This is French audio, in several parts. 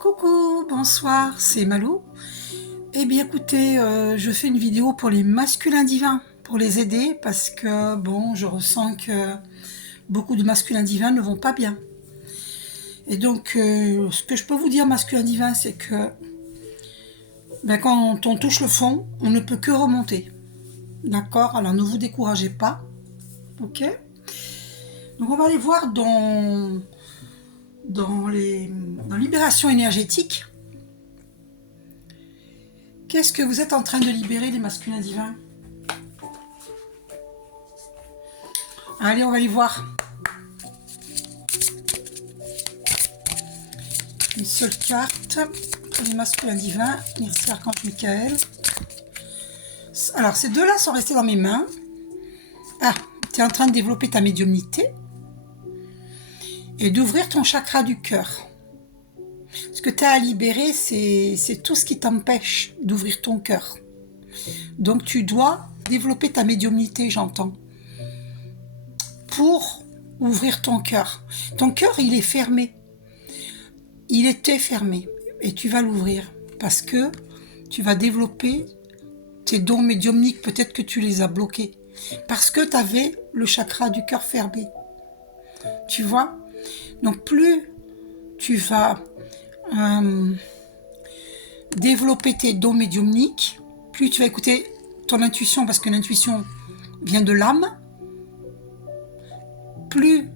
Coucou, bonsoir, c'est Malou. Eh bien écoutez, je fais une vidéo pour les masculins divins, pour les aider, parce que bon, je ressens que beaucoup de masculins divins ne vont pas bien. Et donc, ce que je peux vous dire, masculin divin, c'est que quand on touche le fond, on ne peut que remonter. D'accord? Alors ne vous découragez pas. Ok? Donc on va aller voir dans libération énergétique. Qu'est-ce que vous êtes en train de libérer, les masculins divins? Allez, on va aller voir. Une seule carte pour les masculins divins. Merci Archange Michael. Alors, ces deux-là sont restés dans mes mains. Ah, tu es en train de développer ta médiumnité et d'ouvrir ton chakra du cœur. Ce que tu as à libérer, c'est tout ce qui t'empêche d'ouvrir ton cœur. Donc, tu dois développer ta médiumnité, j'entends, pour ouvrir ton cœur. Ton cœur, il est fermé. Il était fermé et tu vas l'ouvrir parce que tu vas développer tes dons médiumniques. Peut-être que tu les as bloqués parce que tu avais le chakra du cœur fermé. Tu vois? Donc plus tu vas développer tes dons médiumniques, plus tu vas écouter ton intuition, parce que l'intuition vient de l'âme, plus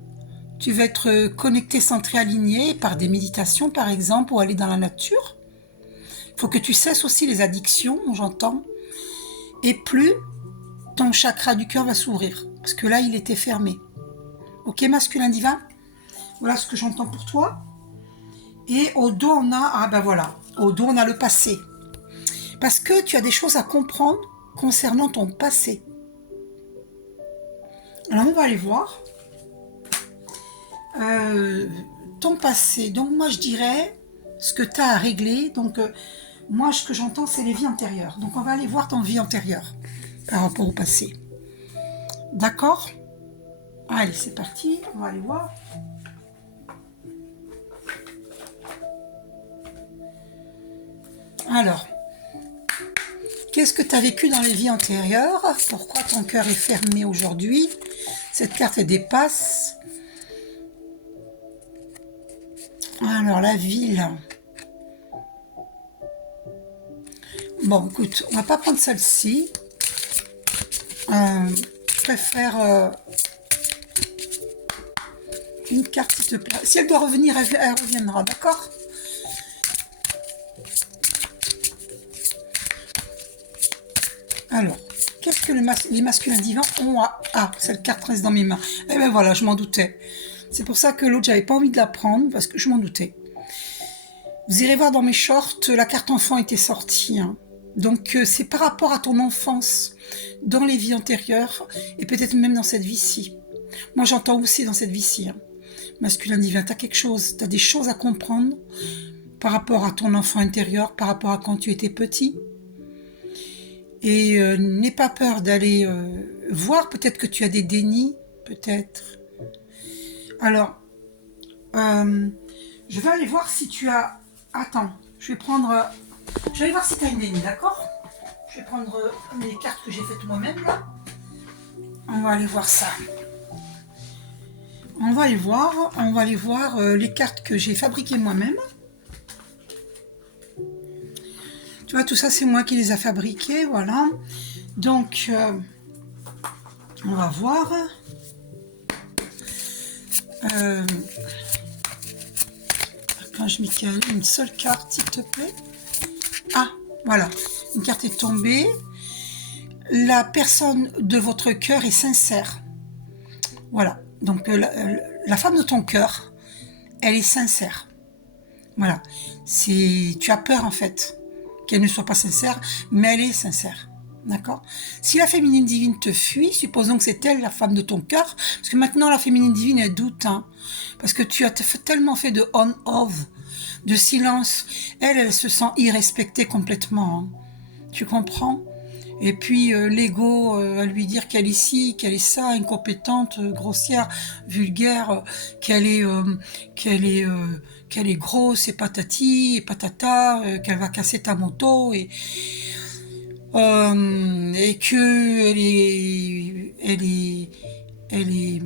tu vas être connecté, centré, aligné par des méditations par exemple, ou aller dans la nature. Il faut que tu cesses aussi les addictions, j'entends, et plus ton chakra du cœur va s'ouvrir, parce que là il était fermé. Ok, masculin divin? Voilà ce que j'entends pour toi. Et au dos on a, ah ben voilà, au dos on a le passé. Parce que tu as des choses à comprendre concernant ton passé. Alors on va aller voir. Ton passé. Donc moi je dirais ce que tu as à régler. Donc moi ce que j'entends c'est les vies antérieures. Donc on va aller voir ton vie antérieure par rapport au passé. D'accord? Allez, c'est parti, on va aller voir. Alors, qu'est-ce que tu as vécu dans les vies antérieures? Pourquoi ton cœur est fermé aujourd'hui? Cette carte, elle dépasse. Alors, la ville. Bon, écoute, on va pas prendre celle-ci. Je préfère une carte, s'il te plaît. Si elle doit revenir, elle reviendra, d'accord? Alors, qu'est-ce que les masculins divins ont à... Ah, cette carte reste dans mes mains. Eh ben voilà, je m'en doutais. C'est pour ça que l'autre, j'avais pas envie de la prendre, parce que je m'en doutais. Vous irez voir dans mes shorts, la carte enfant était sortie. Hein. Donc, c'est par rapport à ton enfance, dans les vies antérieures, et peut-être même dans cette vie-ci. Moi, j'entends aussi dans cette vie-ci. Hein. Masculin divin, tu as quelque chose, tu as des choses à comprendre par rapport à ton enfant intérieur, par rapport à quand tu étais petit. Et n'aie pas peur d'aller voir, peut-être que tu as des dénis, peut-être. Alors, je vais aller voir si tu as... Attends, je vais aller voir si tu as une déni, d'accord? Je vais prendre les cartes que j'ai faites moi-même, là. On va aller voir ça. On va aller voir les cartes que j'ai fabriquées moi-même. Tu vois, tout ça, c'est moi qui les ai fabriquées, voilà. Donc, on va voir. Archange Michael, une seule carte, s'il te plaît. Ah, voilà, une carte est tombée. La personne de votre cœur est sincère. Voilà, donc la femme de ton cœur, elle est sincère. Voilà, tu as peur en fait qu'elle ne soit pas sincère, mais elle est sincère. D'accord? Si la féminine divine te fuit, supposons que c'est elle la femme de ton cœur, parce que maintenant la féminine divine elle doute, hein, parce que tu as tellement fait de on-off, de silence, elle se sent irrespectée complètement. Hein. Tu comprends? Et puis l'ego à lui dire qu'elle est ci, qu'elle est ça, incompétente, grossière, vulgaire, qu'elle est, qu'elle est, qu'elle est grosse et patati et patata, qu'elle va casser ta moto et que elle est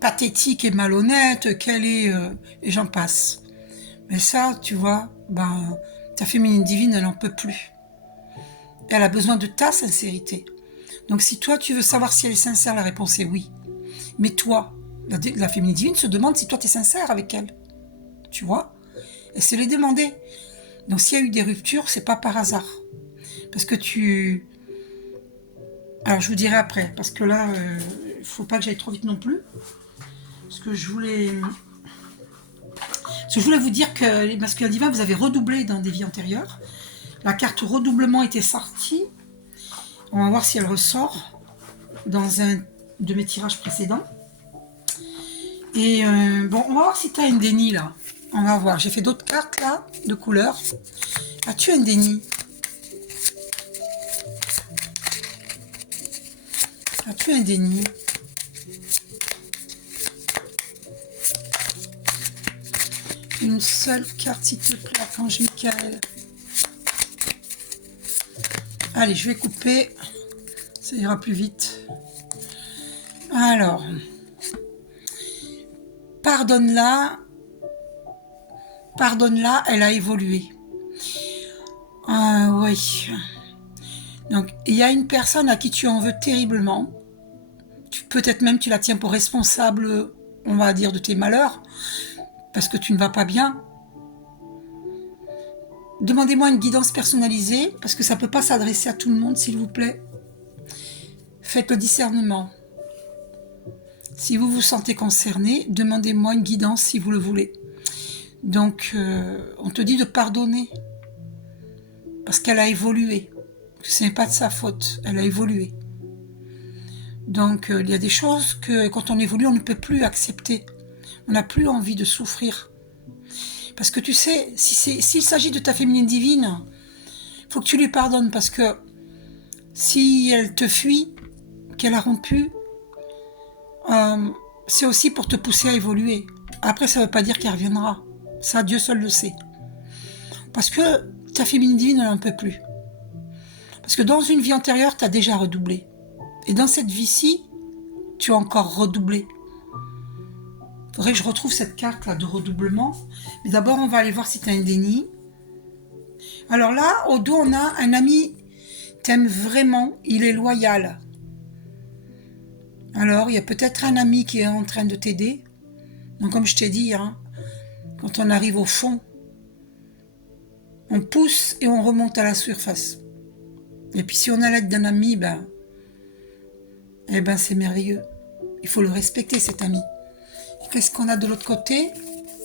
pathétique et malhonnête, qu'elle est, et j'en passe. Mais ça, tu vois, ben, ta féminine divine, elle en peut plus. Elle a besoin de ta sincérité. Donc si toi, tu veux savoir si elle est sincère, la réponse est oui. Mais toi, la féminine divine se demande si toi, tu es sincère avec elle. Tu vois? Elle se l'est demandé. Donc s'il y a eu des ruptures, c'est pas par hasard. Parce que tu... Alors je vous dirai après, parce que là, il faut pas que j'aille trop vite non plus. Parce que je voulais vous dire que les masculins divins, vous avez redoublé dans des vies antérieures. La carte redoublement était sortie. On va voir si elle ressort dans un de mes tirages précédents. Et bon, on va voir si tu as un déni là. On va voir. J'ai fait d'autres cartes là, de couleurs. As-tu un déni? As-tu un déni? Une seule carte, s'il te plaît, Archange Michael. Allez, je vais couper. Ça ira plus vite. Alors. Pardonne-la. Pardonne-la, elle a évolué. Oui. Donc, il y a une personne à qui tu en veux terriblement. Peut-être même tu la tiens pour responsable, on va dire, de tes malheurs. Parce que tu ne vas pas bien. Demandez-moi une guidance personnalisée, parce que ça ne peut pas s'adresser à tout le monde, s'il vous plaît. Faites le discernement. Si vous vous sentez concerné, demandez-moi une guidance si vous le voulez. Donc, on te dit de pardonner, parce qu'elle a évolué. Ce n'est pas de sa faute, elle a évolué. Donc, il y a des choses que, quand on évolue, on ne peut plus accepter. On n'a plus envie de souffrir. Parce que tu sais, s'il s'agit de ta féminine divine, il faut que tu lui pardonnes, parce que si elle te fuit, qu'elle a rompu, c'est aussi pour te pousser à évoluer. Après, ça ne veut pas dire qu'elle reviendra. Ça, Dieu seul le sait. Parce que ta féminine divine, elle n'en peut plus. Parce que dans une vie antérieure, tu as déjà redoublé. Et dans cette vie-ci, tu as encore redoublé. Il faudrait que je retrouve cette carte-là de redoublement. Mais d'abord, on va aller voir si tu as un déni. Alors là, au dos, on a un ami t'aime vraiment, il est loyal. Alors, il y a peut-être un ami qui est en train de t'aider. Donc, comme je t'ai dit, hein, quand on arrive au fond, on pousse et on remonte à la surface. Et puis, si on a l'aide d'un ami, c'est merveilleux. Il faut le respecter, cet ami. Qu'est-ce qu'on a de l'autre côté?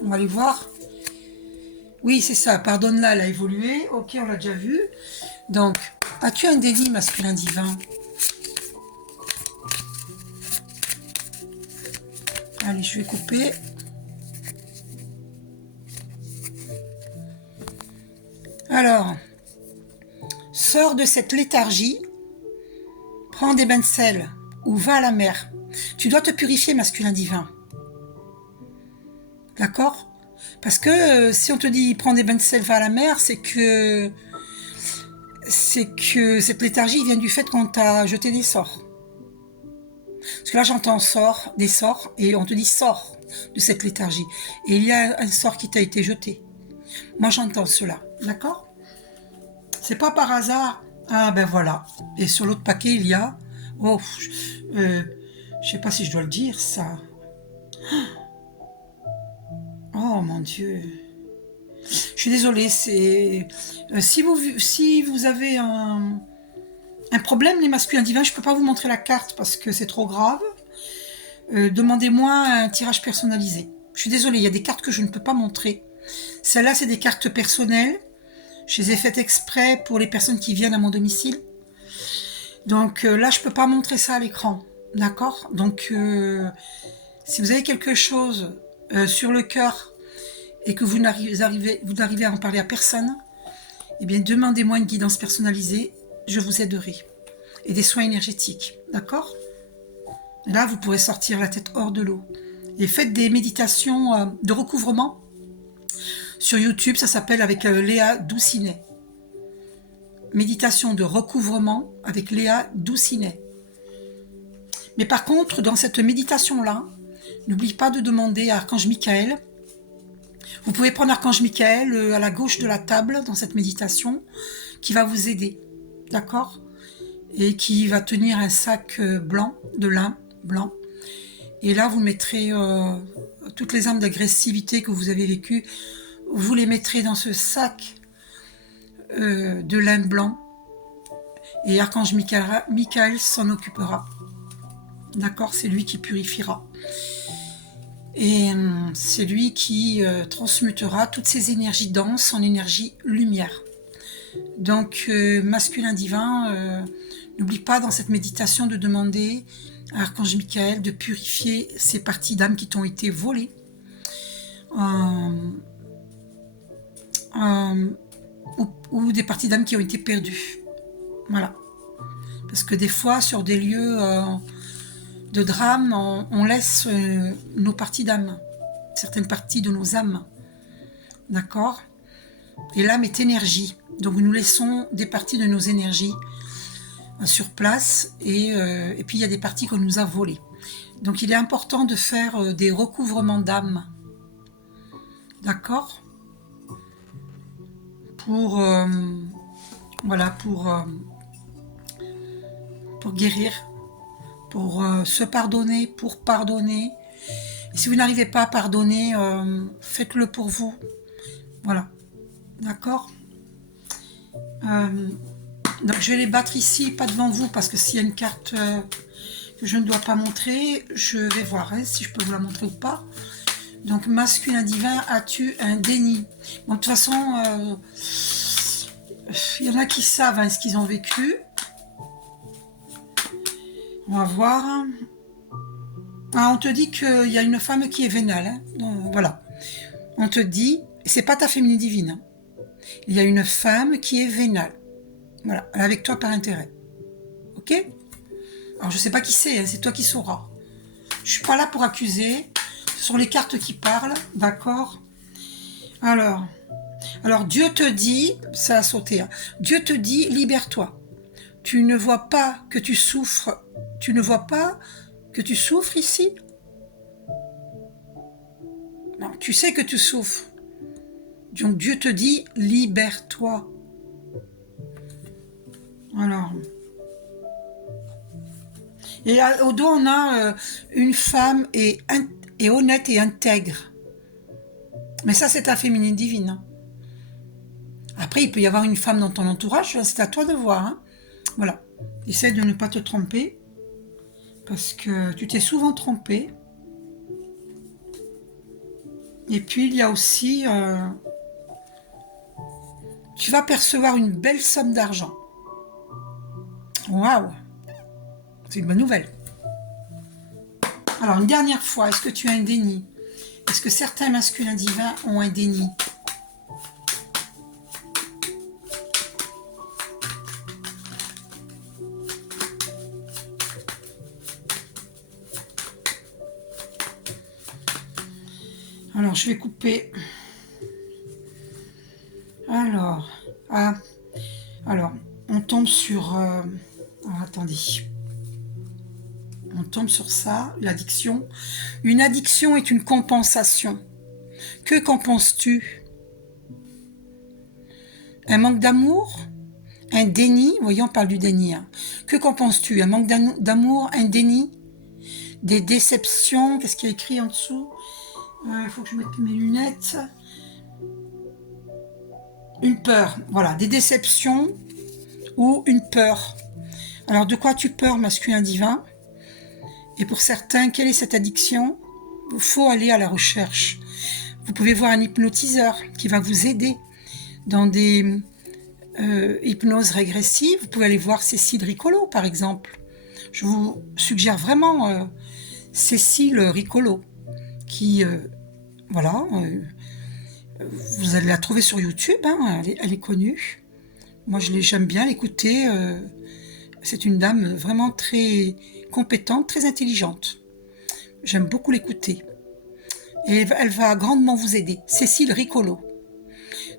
On va aller voir. Oui, c'est ça. Pardonne-la, elle a évolué. Ok, on l'a déjà vu. Donc, as-tu un déni masculin divin? Allez, je vais couper. Alors, sors de cette léthargie. Prends des bains de sel ou va à la mer. Tu dois te purifier, masculin divin. D'accord? Parce que si on te dit prends des bains de sel, va à la mer, c'est que cette léthargie vient du fait qu'on t'a jeté des sorts. Parce que là j'entends des sorts, et on te dit sors de cette léthargie. Et il y a un sort qui t'a été jeté. Moi j'entends cela, d'accord? C'est pas par hasard. Ah ben voilà. Et sur l'autre paquet il y a... Oh, je sais pas si je dois le dire ça. Oh mon Dieu. Je suis désolée, c'est... si vous avez un problème, les masculins divins, je peux pas vous montrer la carte parce que c'est trop grave. Demandez-moi un tirage personnalisé. Je suis désolée, il y a des cartes que je ne peux pas montrer. Celles-là, c'est des cartes personnelles. Je les ai faites exprès pour les personnes qui viennent à mon domicile. Donc là, je peux pas montrer ça à l'écran. D'accord? Donc, si vous avez quelque chose sur le cœur et que vous n'arrivez à en parler à personne, eh bien, demandez-moi une guidance personnalisée je vous aiderai. Et des soins énergétiques, d'accord? Là, vous pourrez sortir la tête hors de l'eau. Et faites des méditations de recouvrement sur YouTube, ça s'appelle avec Léa Doucinet. Méditation de recouvrement avec Léa Doucinet. Mais par contre, dans cette méditation-là, n'oubliez pas de demander à Archange Michael. Vous pouvez prendre Archange Michael à la gauche de la table dans cette méditation, qui va vous aider, d'accord? Et qui va tenir un sac blanc, de lin blanc. Et là, vous mettrez toutes les âmes d'agressivité que vous avez vécues, vous les mettrez dans ce sac de lin blanc. Et Archange Michael s'en occupera. D'accord? C'est lui qui purifiera. Et c'est lui qui transmutera toutes ces énergies denses en énergie lumière. Donc, masculin divin, n'oublie pas dans cette méditation de demander à Archange Michael de purifier ces parties d'âme qui t'ont été volées. Ou des parties d'âme qui ont été perdues. Voilà. Parce que des fois, sur des lieux de drame, on laisse nos parties d'âme, certaines parties de nos âmes. D'accord? Et l'âme est énergie. Donc nous laissons des parties de nos énergies sur place et puis il y a des parties qu'on nous a volées. Donc il est important de faire des recouvrements d'âme. D'accord? Pour guérir, pour se pardonner, pour pardonner. Et si vous n'arrivez pas à pardonner, faites-le pour vous. Voilà. D'accord? Donc je vais les battre ici, pas devant vous, parce que s'il y a une carte que je ne dois pas montrer, je vais voir si je peux vous la montrer ou pas. Donc masculin divin, as-tu un déni? Bon, de toute façon, il y en a qui savent ce qu'ils ont vécu. On va voir. Ah, on te dit qu'il y a une femme qui est vénale. Hein. Donc, voilà. On te dit, c'est pas ta féminine divine. Hein. Il y a une femme qui est vénale. Voilà, elle est avec toi par intérêt. Ok? Alors je sais pas qui c'est, hein, c'est toi qui sauras. Je suis pas là pour accuser. Ce sont les cartes qui parlent, d'accord? Alors Dieu te dit, ça a sauté, hein, Dieu te dit, libère-toi. Tu ne vois pas que tu souffres. Tu ne vois pas que tu souffres ici? Non, tu sais que tu souffres. Donc Dieu te dit, libère-toi. Alors. Et là, au dos, on a une femme et honnête et intègre. Mais ça, c'est ta féminine divine. Hein. Après, il peut y avoir une femme dans ton entourage, c'est à toi de voir. Hein. Voilà. Essaie de ne pas te tromper. Parce que tu t'es souvent trompé. Et puis, il y a aussi... tu vas percevoir une belle somme d'argent. Waouh! C'est une bonne nouvelle. Alors, une dernière fois, est-ce que tu as un déni? Est-ce que certains masculins divins ont un déni? Alors, je vais couper. Alors, on tombe sur... attendez. On tombe sur ça, l'addiction. Une addiction est une compensation. Que qu'en penses-tu? Un manque d'amour? Un déni? Voyons, on parle du déni. Hein. Que qu'en penses-tu? Un manque d'amour? Un déni? Des déceptions? Qu'est-ce qu'il y a écrit en dessous? Il faut que je mette mes lunettes. Une peur. Voilà, des déceptions ou une peur. Alors, de quoi tu peurs, masculin divin? Et pour certains, quelle est cette addiction? Il faut aller à la recherche. Vous pouvez voir un hypnotiseur qui va vous aider dans des hypnoses régressives. Vous pouvez aller voir Cécile Ricolo, par exemple. Je vous suggère vraiment Cécile Ricolo, qui, vous allez la trouver sur YouTube, hein, elle est connue. Moi, j'aime bien l'écouter. C'est une dame vraiment très compétente, très intelligente. J'aime beaucoup l'écouter. Et elle va grandement vous aider. Cécile Ricolo.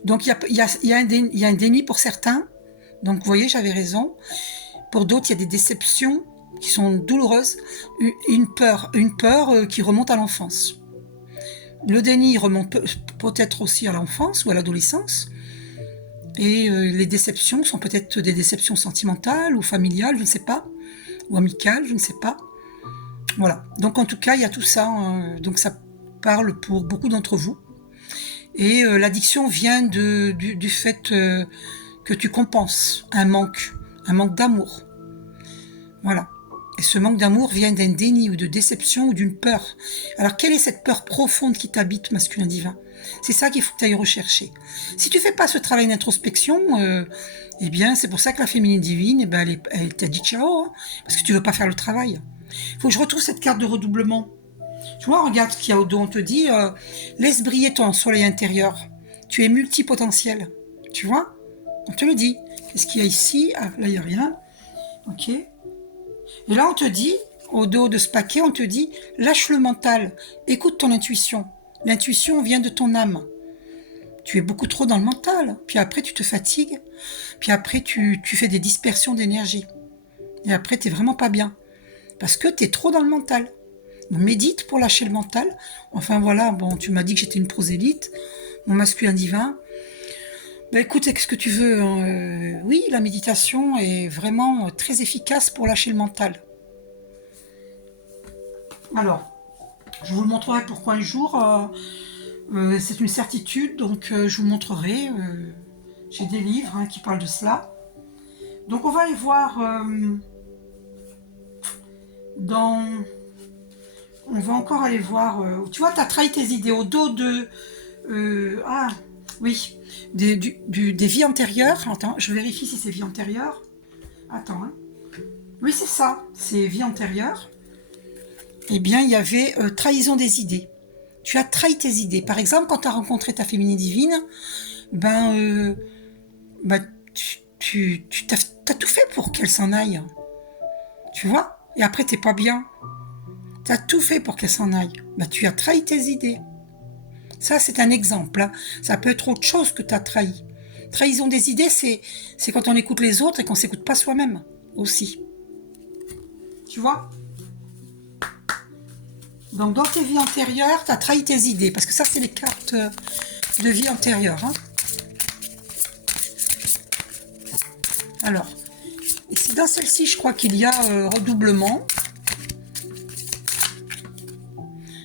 Donc, il y a un déni pour certains. Donc, vous voyez, j'avais raison. Pour d'autres, il y a des déceptions qui sont douloureuses. Une peur qui remonte à l'enfance. Le déni remonte peut-être aussi à l'enfance ou à l'adolescence. Et les déceptions sont peut-être des déceptions sentimentales ou familiales, je ne sais pas. Ou amicales, je ne sais pas. Voilà. Donc en tout cas, il y a tout ça. Donc ça parle pour beaucoup d'entre vous. Et l'addiction vient du fait que tu compenses un manque d'amour. Voilà. Et ce manque d'amour vient d'un déni ou de déception ou d'une peur. Alors quelle est cette peur profonde qui t'habite, masculin divin? C'est ça qu'il faut que tu ailles rechercher. Si tu fais pas ce travail d'introspection, eh bien c'est pour ça que la féminine divine, eh ben, elle t'a dit ciao, hein, parce que tu veux pas faire le travail. Il faut que je retrouve cette carte de redoublement. Tu vois, regarde ce qu'il y a au dos, on te dit laisse briller ton soleil intérieur. Tu es multipotentiel. Tu vois? On te le dit. Qu'est-ce qu'il y a ici? Ah, là, il n'y a rien. Ok. Et là, on te dit, au dos de ce paquet, on te dit, lâche le mental, écoute ton intuition. L'intuition vient de ton âme. Tu es beaucoup trop dans le mental. Puis après, tu te fatigues. Puis après, tu fais des dispersions d'énergie. Et après, tu n'es vraiment pas bien. Parce que tu es trop dans le mental. On médite pour lâcher le mental. Enfin voilà, bon, tu m'as dit que j'étais une prosélyte. Mon masculin divin. Ben écoute, qu'est-ce que tu veux, hein, oui, la méditation est vraiment très efficace pour lâcher le mental. Alors, je vous le montrerai pourquoi un jour. C'est une certitude, donc je vous montrerai. J'ai des livres qui parlent de cela. Donc on va aller voir dans... On va encore aller voir... tu vois, tu as trahi tes idées au dos de... ah, oui. Des vies antérieures. Attends, je vérifie si c'est vie antérieure. Attends, hein. Oui, c'est ça. C'est vie antérieure. Eh bien, il y avait trahison des idées. Tu as trahi tes idées. Par exemple, quand tu as rencontré ta féminine divine, ben, tu t'as tout fait pour qu'elle s'en aille. Tu vois? Et après, t'es pas bien. Tu as tout fait pour qu'elle s'en aille. Ben, tu as trahi tes idées. Ça, c'est un exemple. Hein. Ça peut être autre chose que tu as trahi. Trahison des idées, c'est quand on écoute les autres et qu'on s'écoute pas soi-même aussi. Tu vois? Donc, dans tes vies antérieures, tu as trahi tes idées. Parce que ça, c'est les cartes de vie antérieure. Hein. Alors, ici, dans celle-ci, je crois qu'il y a redoublement.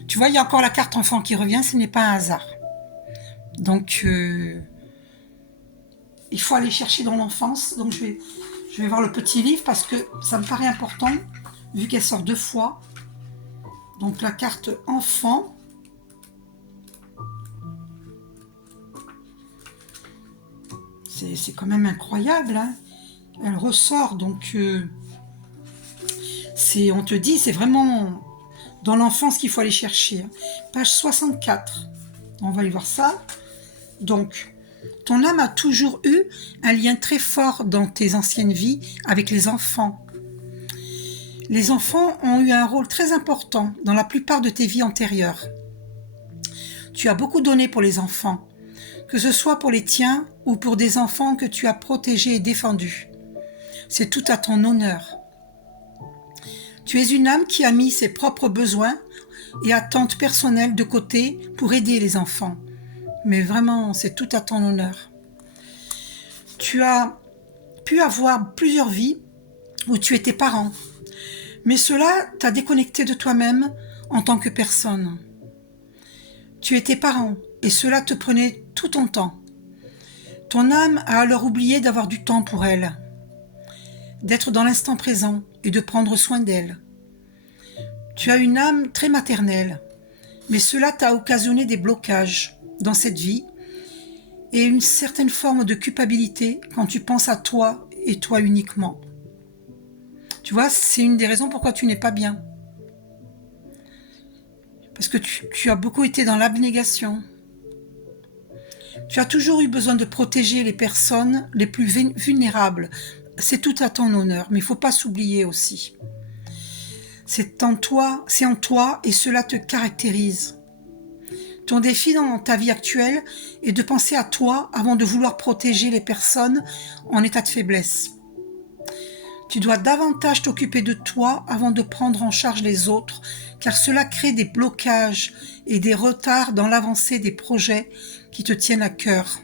Tu vois, il y a encore la carte enfant qui revient. Ce n'est pas un hasard. Donc, il faut aller chercher dans l'enfance. Donc, je vais voir le petit livre parce que ça me paraît important, vu qu'elle sort 2 fois. Donc, la carte enfant. C'est quand même incroyable. Hein. Elle ressort. Donc, on te dit, c'est vraiment dans l'enfance qu'il faut aller chercher. Hein. Page 64. On va aller voir ça. Donc, ton âme a toujours eu un lien très fort dans tes anciennes vies avec les enfants. Les enfants ont eu un rôle très important dans la plupart de tes vies antérieures. Tu as beaucoup donné pour les enfants, que ce soit pour les tiens ou pour des enfants que tu as protégés et défendus. C'est tout à ton honneur. Tu es une âme qui a mis ses propres besoins et attentes personnelles de côté pour aider les enfants. Mais vraiment, c'est tout à ton honneur. Tu as pu avoir plusieurs vies où tu étais parent. Mais cela t'a déconnecté de toi-même en tant que personne. Tu étais parent et cela te prenait tout ton temps. Ton âme a alors oublié d'avoir du temps pour elle, d'être dans l'instant présent et de prendre soin d'elle. Tu as une âme très maternelle, mais cela t'a occasionné des blocages dans cette vie et une certaine forme de culpabilité quand tu penses à toi et toi uniquement. Tu vois, c'est une des raisons pourquoi tu n'es pas bien. Parce que tu as beaucoup été dans l'abnégation. Tu as toujours eu besoin de protéger les personnes les plus vulnérables. C'est tout à ton honneur, mais il ne faut pas s'oublier aussi. C'est en toi et cela te caractérise. Ton défi dans ta vie actuelle est de penser à toi avant de vouloir protéger les personnes en état de faiblesse. Tu dois davantage t'occuper de toi avant de prendre en charge les autres, car cela crée des blocages et des retards dans l'avancée des projets qui te tiennent à cœur.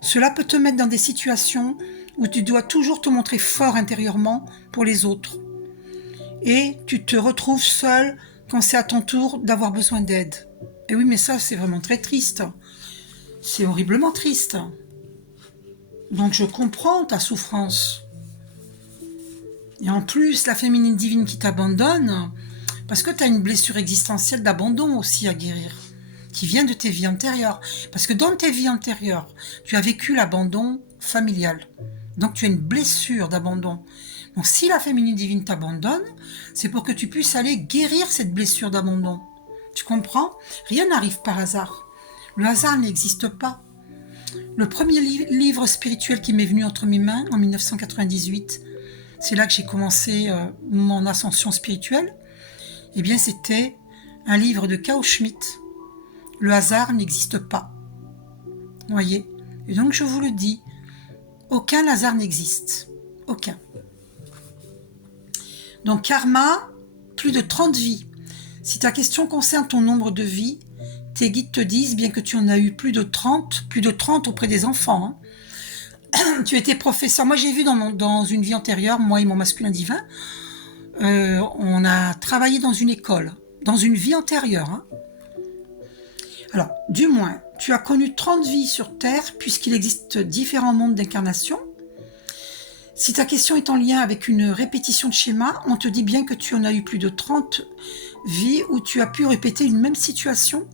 Cela peut te mettre dans des situations où tu dois toujours te montrer fort intérieurement pour les autres. Et tu te retrouves seul quand c'est à ton tour d'avoir besoin d'aide. Et oui, mais ça, c'est vraiment très triste. C'est horriblement triste. Donc je comprends ta souffrance. Et en plus, la féminine divine qui t'abandonne, parce que tu as une blessure existentielle d'abandon aussi à guérir, qui vient de tes vies antérieures. Parce que dans tes vies antérieures, tu as vécu l'abandon familial. Donc tu as une blessure d'abandon. Donc si la féminine divine t'abandonne, c'est pour que tu puisses aller guérir cette blessure d'abandon. Tu comprends? Rien n'arrive par hasard. Le hasard n'existe pas. Le premier livre spirituel qui m'est venu entre mes mains en 1998, c'est là que j'ai commencé mon ascension spirituelle, eh bien c'était un livre de Kao Schmidt. Le hasard n'existe pas. Voyez? Et donc je vous le dis, aucun hasard n'existe. Aucun. Donc karma, plus de 30 vies. Si ta question concerne ton nombre de vies, tes guides te disent, bien que tu en as eu plus de 30 auprès des enfants, tu étais professeur. Moi, j'ai vu dans une vie antérieure, moi et mon masculin divin, on a travaillé dans une école, dans une vie antérieure. Alors, du moins, tu as connu 30 vies sur Terre, puisqu'il existe différents mondes d'incarnation. Si ta question est en lien avec une répétition de schéma, on te dit bien que tu en as eu plus de 30 vies où tu as pu répéter une même situation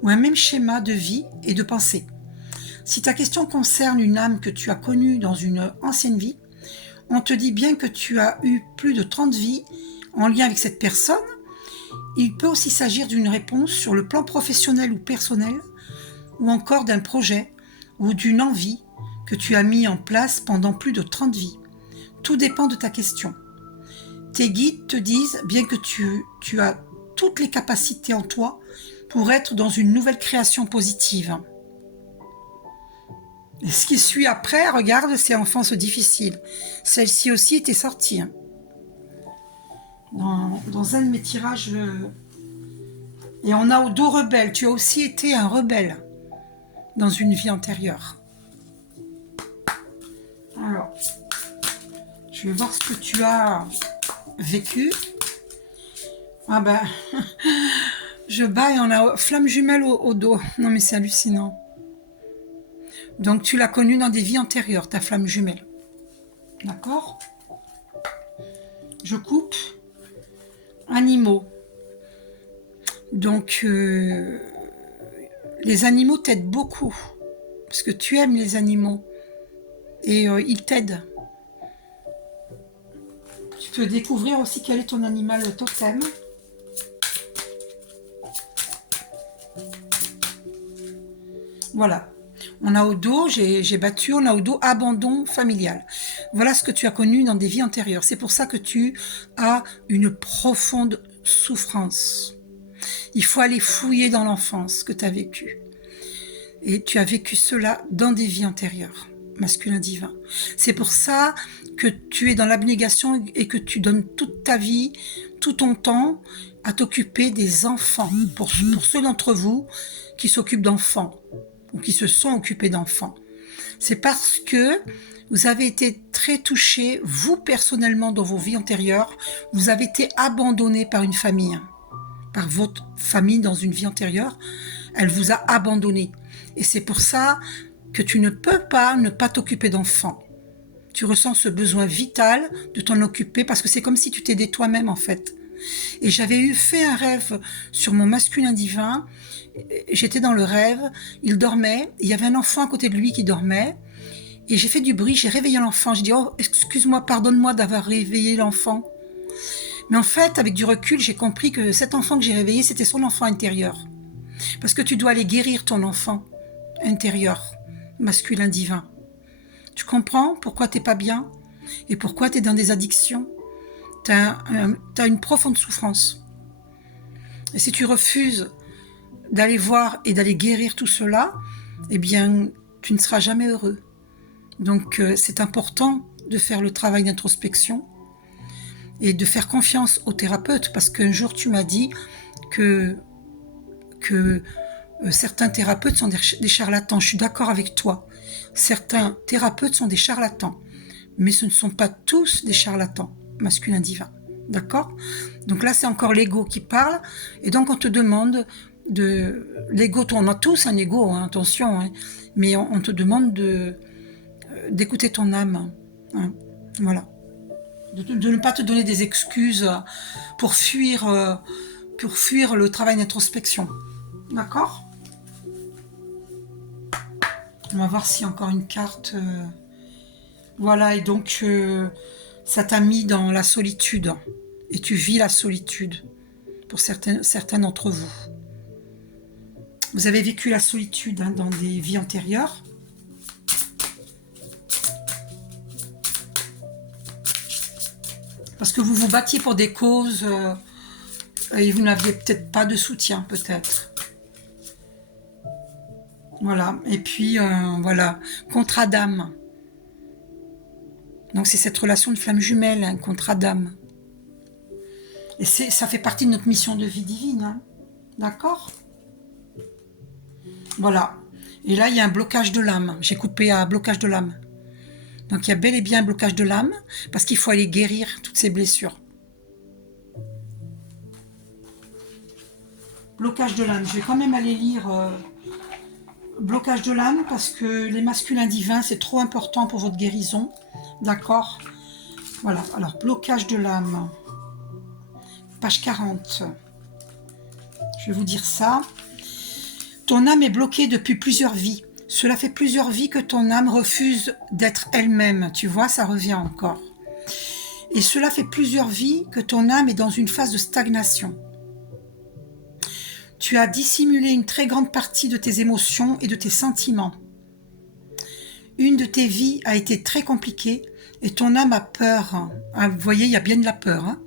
ou un même schéma de vie et de pensée. Si ta question concerne une âme que tu as connue dans une ancienne vie, on te dit bien que tu as eu plus de 30 vies en lien avec cette personne. Il peut aussi s'agir d'une réponse sur le plan professionnel ou personnel, ou encore d'un projet ou d'une envie que tu as mis en place pendant plus de 30 vies. Tout dépend de ta question. Tes guides te disent bien que tu as toutes les capacités en toi pour être dans une nouvelle création positive. Et ce qui suit après, regarde, c'est enfance difficile. Celle-ci aussi était sortie. Dans un de mes tirages. Et on a au dos rebelle. Tu as aussi été un rebelle dans une vie antérieure. Alors, je vais voir ce que tu as vécu. Ah ben, je bats et on a flamme jumelle au dos. Non mais c'est hallucinant. Donc tu l'as connue dans des vies antérieures, ta flamme jumelle. D'accord? Je coupe. Animaux. Donc, les animaux t'aident beaucoup. Parce que tu aimes les animaux. Et ils t'aident. Tu peux découvrir aussi quel est ton animal totem. Voilà. On a au dos, j'ai battu, on a au dos abandon familial. Voilà ce que tu as connu dans des vies antérieures. C'est pour ça que tu as une profonde souffrance. Il faut aller fouiller dans l'enfance que tu as vécue. Et tu as vécu cela dans des vies antérieures, masculin divin. C'est pour ça que tu es dans l'abnégation et que tu donnes toute ta vie, tout ton temps à t'occuper des enfants. Pour ceux d'entre vous qui s'occupent d'enfants ou qui se sont occupés d'enfants. C'est parce que vous avez été très touchés, vous personnellement, dans vos vies antérieures, vous avez été abandonnés par une famille, par votre famille dans une vie antérieure, elle vous a abandonné. Et c'est pour ça que tu ne peux pas ne pas t'occuper d'enfants. Tu ressens ce besoin vital de t'en occuper parce que c'est comme si tu t'aidais toi-même en fait. Et j'avais fait un rêve sur mon masculin divin. J'étais dans le rêve, il dormait, il y avait un enfant à côté de lui qui dormait. Et j'ai fait du bruit, j'ai réveillé l'enfant. J'ai dit, oh, excuse-moi, pardonne-moi d'avoir réveillé l'enfant. Mais en fait, avec du recul, j'ai compris que cet enfant que j'ai réveillé, c'était son enfant intérieur. Parce que tu dois aller guérir ton enfant intérieur, masculin divin. Tu comprends pourquoi t'es pas bien et pourquoi tu es dans des addictions? T'as une profonde souffrance. Et si tu refuses d'aller voir et d'aller guérir tout cela, eh bien, tu ne seras jamais heureux. Donc, c'est important de faire le travail d'introspection et de faire confiance au thérapeute, parce qu'un jour, tu m'as dit que certains thérapeutes sont des charlatans. Je suis d'accord avec toi. Certains thérapeutes sont des charlatans, mais ce ne sont pas tous des charlatans masculins divins. D'accord? Donc là, c'est encore l'ego qui parle, et donc on te demande de... L'ego, on a tous un ego, hein, attention, hein, mais on te demande d'écouter ton âme. Hein, voilà. De ne pas te donner des excuses pour fuir le travail d'introspection. D'accord? On va voir s'il y a encore une carte. Voilà, et donc ça t'a mis dans la solitude. Et tu vis la solitude pour certains d'entre vous. Vous avez vécu la solitude hein, dans des vies antérieures. Parce que vous vous battiez pour des causes et vous n'aviez peut-être pas de soutien, peut-être. Voilà, et puis voilà, contrat d'âme. Donc c'est cette relation de flamme jumelle, un contrat d'âme. Et ça fait partie de notre mission de vie divine, hein. D'accord? Voilà. Et là, il y a un blocage de l'âme. J'ai coupé à blocage de l'âme. Donc il y a bel et bien un blocage de l'âme, parce qu'il faut aller guérir toutes ces blessures. Blocage de l'âme. Je vais quand même aller lire blocage de l'âme, parce que les masculins divins, c'est trop important pour votre guérison. D'accord? Voilà. Alors, blocage de l'âme. Page 40. Je vais vous dire ça. Ton âme est bloquée depuis plusieurs vies. Cela fait plusieurs vies que ton âme refuse d'être elle-même. Tu vois, ça revient encore. Et cela fait plusieurs vies que ton âme est dans une phase de stagnation. Tu as dissimulé une très grande partie de tes émotions et de tes sentiments. Une de tes vies a été très compliquée et ton âme a peur. Ah, vous voyez, il y a bien de la peur. Hein.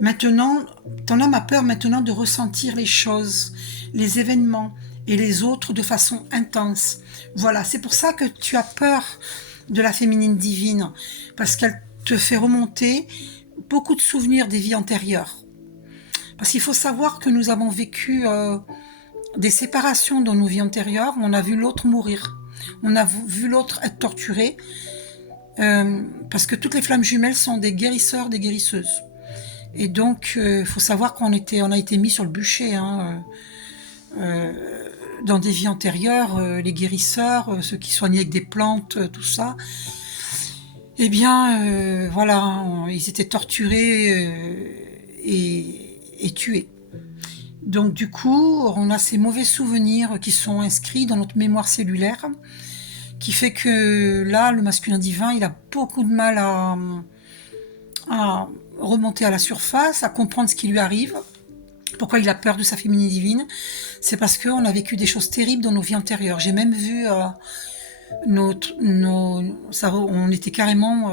Maintenant, ton âme a peur maintenant de ressentir les choses, les événements et les autres de façon intense. Voilà, c'est pour ça que tu as peur de la féminine divine, parce qu'elle te fait remonter beaucoup de souvenirs des vies antérieures. Parce qu'il faut savoir que nous avons vécu des séparations dans nos vies antérieures, on a vu l'autre mourir, on a vu l'autre être torturé, parce que toutes les flammes jumelles sont des guérisseurs, des guérisseuses. Et donc, faut savoir qu'on a été mis sur le bûcher, hein, dans des vies antérieures, les guérisseurs, ceux qui soignaient avec des plantes, tout ça. Eh bien, voilà, ils étaient torturés et tués. Donc, du coup, on a ces mauvais souvenirs qui sont inscrits dans notre mémoire cellulaire, qui fait que là, le masculin divin, il a beaucoup de mal à remonter à la surface, à comprendre ce qui lui arrive. Pourquoi il a peur de sa féminine divine? C'est parce qu'on a vécu des choses terribles dans nos vies antérieures. J'ai même vu on était carrément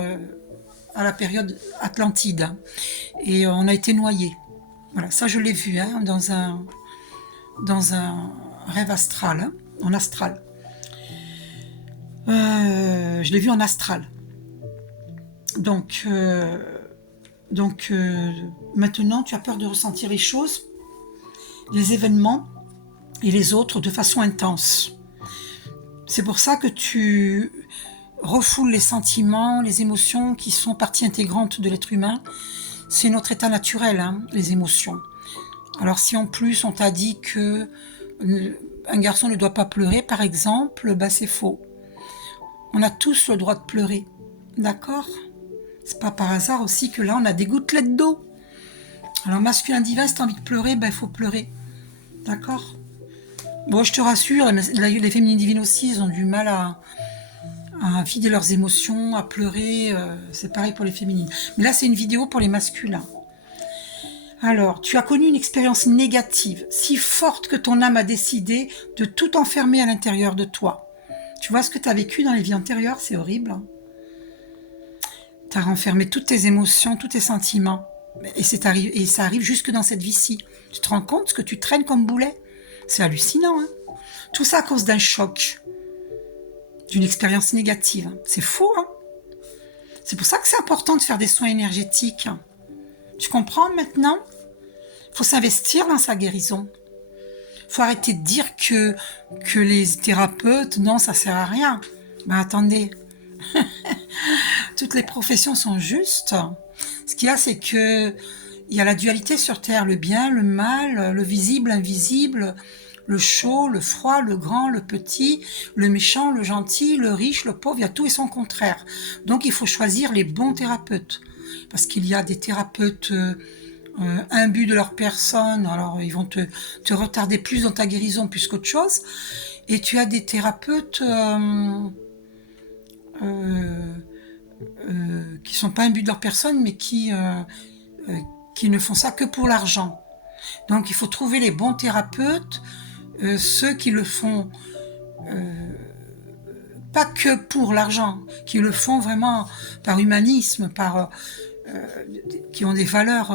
à la période Atlantide et on a été noyés. Voilà, ça je l'ai vu hein, dans un rêve astral, hein, en astral. Je l'ai vu en astral. Donc maintenant, tu as peur de ressentir les choses, les événements et les autres de façon intense. C'est pour ça que tu refoules les sentiments, les émotions qui sont partie intégrante de l'être humain. C'est notre état naturel, hein, les émotions. Alors si en plus on t'a dit que un garçon ne doit pas pleurer, par exemple, bah c'est faux. On a tous le droit de pleurer, d'accord ? C'est pas par hasard aussi que là on a des gouttelettes d'eau. Alors masculin divin, si t'as envie de pleurer, ben il faut pleurer. D'accord? Bon, je te rassure, les féminines divines aussi, ils ont du mal à vider leurs émotions, à pleurer. C'est pareil pour les féminines. Mais là, c'est une vidéo pour les masculins. Alors, tu as connu une expérience négative, si forte que ton âme a décidé de tout enfermer à l'intérieur de toi. Tu vois ce que tu as vécu dans les vies antérieures, c'est horrible. Hein. Tu as renfermé toutes tes émotions, tous tes sentiments. Et ça arrive jusque dans cette vie-ci. Tu te rends compte ce que tu traînes comme boulet? C'est hallucinant. Hein. Tout ça à cause d'un choc, d'une expérience négative. C'est fou. Hein. C'est pour ça que c'est important de faire des soins énergétiques. Tu comprends maintenant? Il faut s'investir dans sa guérison. Il faut arrêter de dire que les thérapeutes, non, ça sert à rien. Ben attendez, toutes les professions sont justes. Ce qu'il y a, c'est que il y a la dualité sur Terre, le bien, le mal, le visible, l'invisible, le chaud, le froid, le grand, le petit, le méchant, le gentil, le riche, le pauvre, il y a tout et son contraire. Donc il faut choisir les bons thérapeutes. Parce qu'il y a des thérapeutes imbus de leur personne, alors ils vont te retarder plus dans ta guérison plus qu'autre chose. Et tu as des thérapeutes qui sont pas imbus de leur personne, mais qui ne font ça que pour l'argent. Donc il faut trouver les bons thérapeutes, ceux qui le font pas que pour l'argent, qui le font vraiment par humanisme, qui ont des valeurs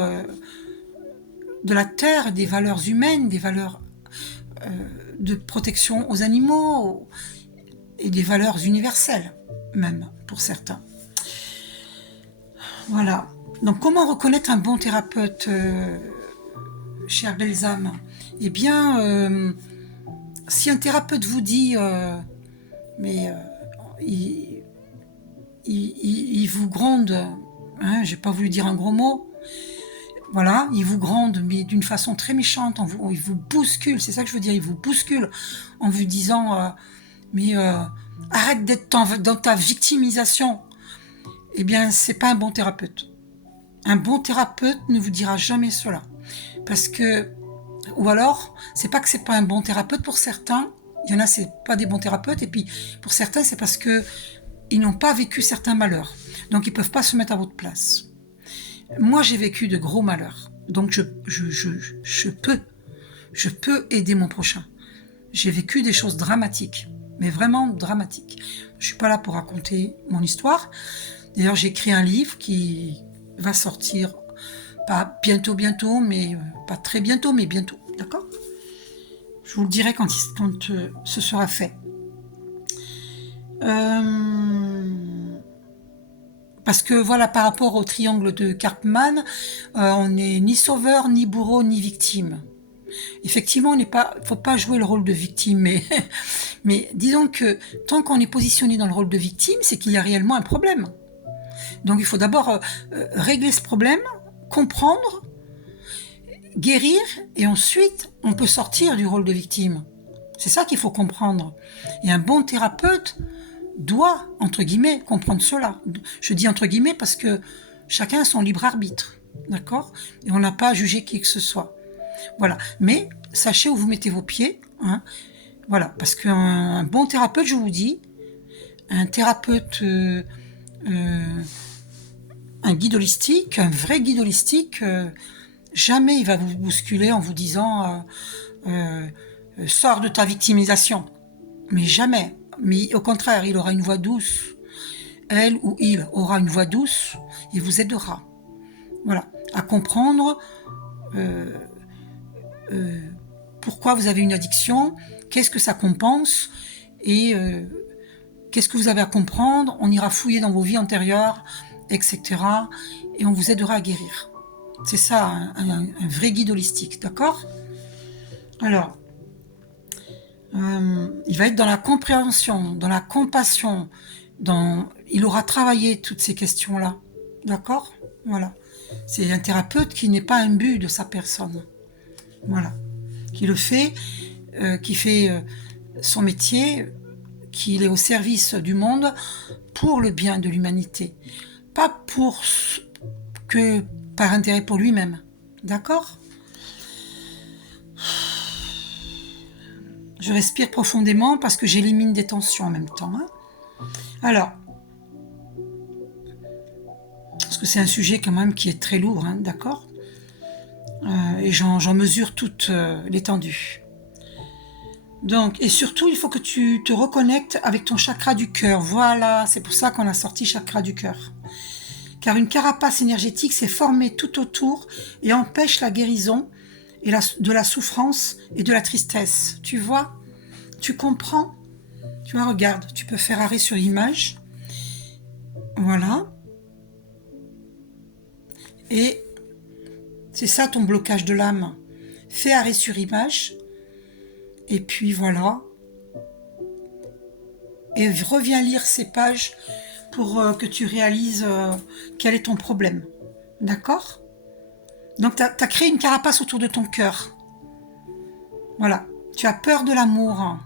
de la terre, des valeurs humaines, des valeurs de protection aux animaux et des valeurs universelles, même pour certains. Voilà. Donc comment reconnaître un bon thérapeute, chères belles âmes? Eh bien, si un thérapeute vous dit mais il vous gronde, hein, j'ai pas voulu dire un gros mot, voilà, il vous gronde, mais d'une façon très méchante, il vous bouscule, c'est ça que je veux dire, il vous bouscule en vous disant arrête d'être dans ta victimisation. Eh bien, c'est pas un bon thérapeute. Un bon thérapeute ne vous dira jamais cela. Parce que, ou alors, c'est pas que c'est pas un bon thérapeute pour certains, il y en a, c'est pas des bons thérapeutes, et puis pour certains, c'est parce que ils n'ont pas vécu certains malheurs. Donc, ils peuvent pas se mettre à votre place. Moi, j'ai vécu de gros malheurs. Donc, je peux aider mon prochain. J'ai vécu des choses dramatiques, mais vraiment dramatiques. Je suis pas là pour raconter mon histoire. D'ailleurs, j'ai écrit un livre qui va sortir, pas bientôt, mais pas très bientôt, mais bientôt, d'accord? Je vous le dirai quand ce sera fait. Parce que voilà, par rapport au triangle de Karpman, on n'est ni sauveur, ni bourreau, ni victime. Effectivement, faut pas jouer le rôle de victime, mais disons que tant qu'on est positionné dans le rôle de victime, c'est qu'il y a réellement un problème. Donc il faut d'abord régler ce problème, comprendre, guérir, et ensuite on peut sortir du rôle de victime. C'est ça qu'il faut comprendre. Et un bon thérapeute doit, entre guillemets, comprendre cela. Je dis entre guillemets parce que chacun a son libre arbitre, d'accord? Et on n'a pas à juger qui que ce soit. Voilà. Mais sachez où vous mettez vos pieds, hein. Voilà. Parce qu'un bon thérapeute, je vous dis, un thérapeute, un guide holistique, un vrai guide holistique, jamais il va vous bousculer en vous disant sors de ta victimisation. Mais jamais. Mais au contraire, il aura une voix douce. Elle ou il aura une voix douce et vous aidera. Voilà. À comprendre pourquoi vous avez une addiction, qu'est-ce que ça compense et qu'est-ce que vous avez à comprendre. On ira fouiller dans vos vies antérieures, etc. Et on vous aidera à guérir. C'est ça, un vrai guide holistique, d'accord? Alors, il va être dans la compréhension, dans la compassion, il aura travaillé toutes ces questions-là, d'accord? Voilà. C'est un thérapeute qui n'est pas imbu de sa personne, voilà, qui fait son métier, qu'il est au service du monde pour le bien de l'humanité, pas par intérêt pour lui-même, d'accord? Je respire profondément parce que j'élimine des tensions en même temps. Hein. Alors, parce que c'est un sujet quand même qui est très lourd, hein, d'accord? Et j'en mesure toute l'étendue. Donc, et surtout, il faut que tu te reconnectes avec ton chakra du cœur. Voilà, c'est pour ça qu'on a sorti chakra du cœur. Car une carapace énergétique s'est formée tout autour et empêche la guérison et de la souffrance et de la tristesse. Tu vois? Tu comprends? Tu vois, regarde, tu peux faire arrêt sur image. Voilà. Et c'est ça ton blocage de l'âme. Fais arrêt sur image. Et puis voilà. Et reviens lire ces pages pour que tu réalises quel est ton problème. D'accord? Donc tu as créé une carapace autour de ton cœur. Voilà. Tu as peur de l'amour.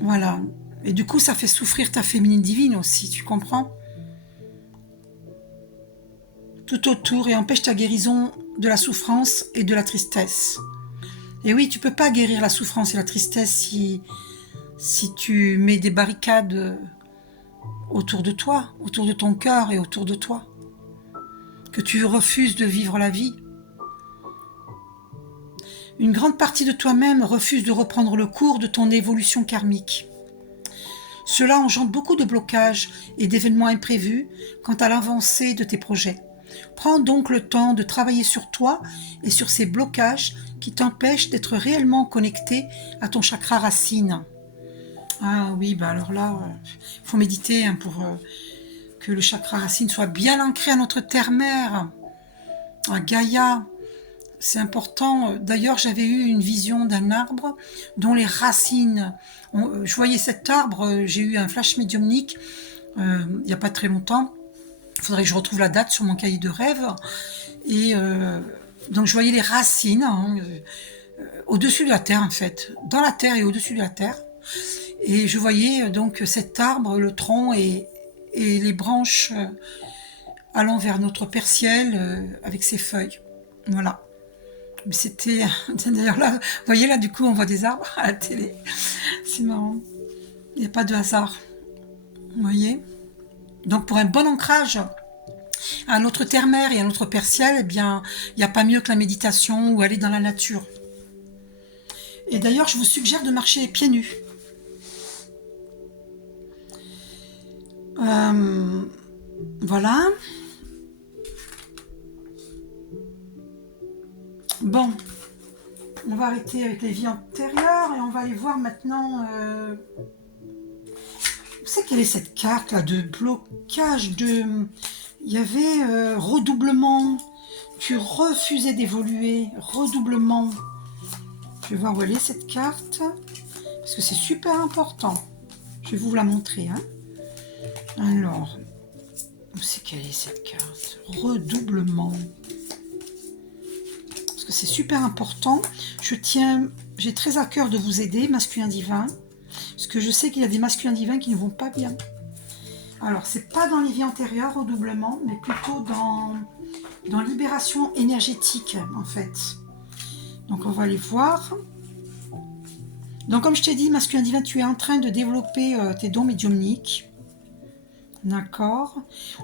Voilà. Et du coup, ça fait souffrir ta féminine divine aussi, tu comprends? Tout autour et empêche ta guérison de la souffrance et de la tristesse. Et oui, tu peux pas guérir la souffrance et la tristesse si tu mets des barricades autour de toi, autour de ton cœur et autour de toi. Que tu refuses de vivre la vie. Une grande partie de toi-même refuse de reprendre le cours de ton évolution karmique. Cela engendre beaucoup de blocages et d'événements imprévus quant à l'avancée de tes projets. Prends donc le temps de travailler sur toi et sur ces blocages qui t'empêchent d'être réellement connecté à ton chakra racine. Ah oui, bah alors là, faut méditer pour que le chakra racine soit bien ancré à notre terre-mère, à Gaïa. C'est important. D'ailleurs, j'avais eu une vision d'un arbre dont les racines... je voyais cet arbre, j'ai eu un flash médiumnique il n'y a pas très longtemps. Il faudrait que je retrouve la date sur mon cahier de rêve. Et donc, je voyais les racines au-dessus de la terre, en fait. Dans la terre et au-dessus de la terre. Et je voyais donc cet arbre, le tronc et les branches allant vers notre père-ciel avec ses feuilles. Voilà. Mais c'était... D'ailleurs là, vous voyez là, du coup, on voit des arbres à la télé. C'est marrant. Il n'y a pas de hasard. Vous voyez? Donc pour un bon ancrage à notre terre-mère et à notre père-ciel, eh bien, il n'y a pas mieux que la méditation ou aller dans la nature. Et d'ailleurs, je vous suggère de marcher pieds nus. Voilà. Bon, on va arrêter avec les vies antérieures et on va aller voir maintenant... Vous savez quelle est cette carte là de blocage de... Il y avait redoublement. Tu refusais d'évoluer. Redoublement. Je vais voir où elle est cette carte. Parce que c'est super important. Je vais vous la montrer. Hein. Alors, où c'est qu'elle est cette carte? Redoublement. Parce que c'est super important. J'ai très à cœur de vous aider, masculin divin. Parce que je sais qu'il y a des masculins divins qui ne vont pas bien. Alors, c'est pas dans les vies antérieures, redoublement, mais plutôt dans libération énergétique, en fait. Donc, on va aller voir. Donc, comme je t'ai dit, masculin divin, tu es en train de développer tes dons médiumniques. D'accord.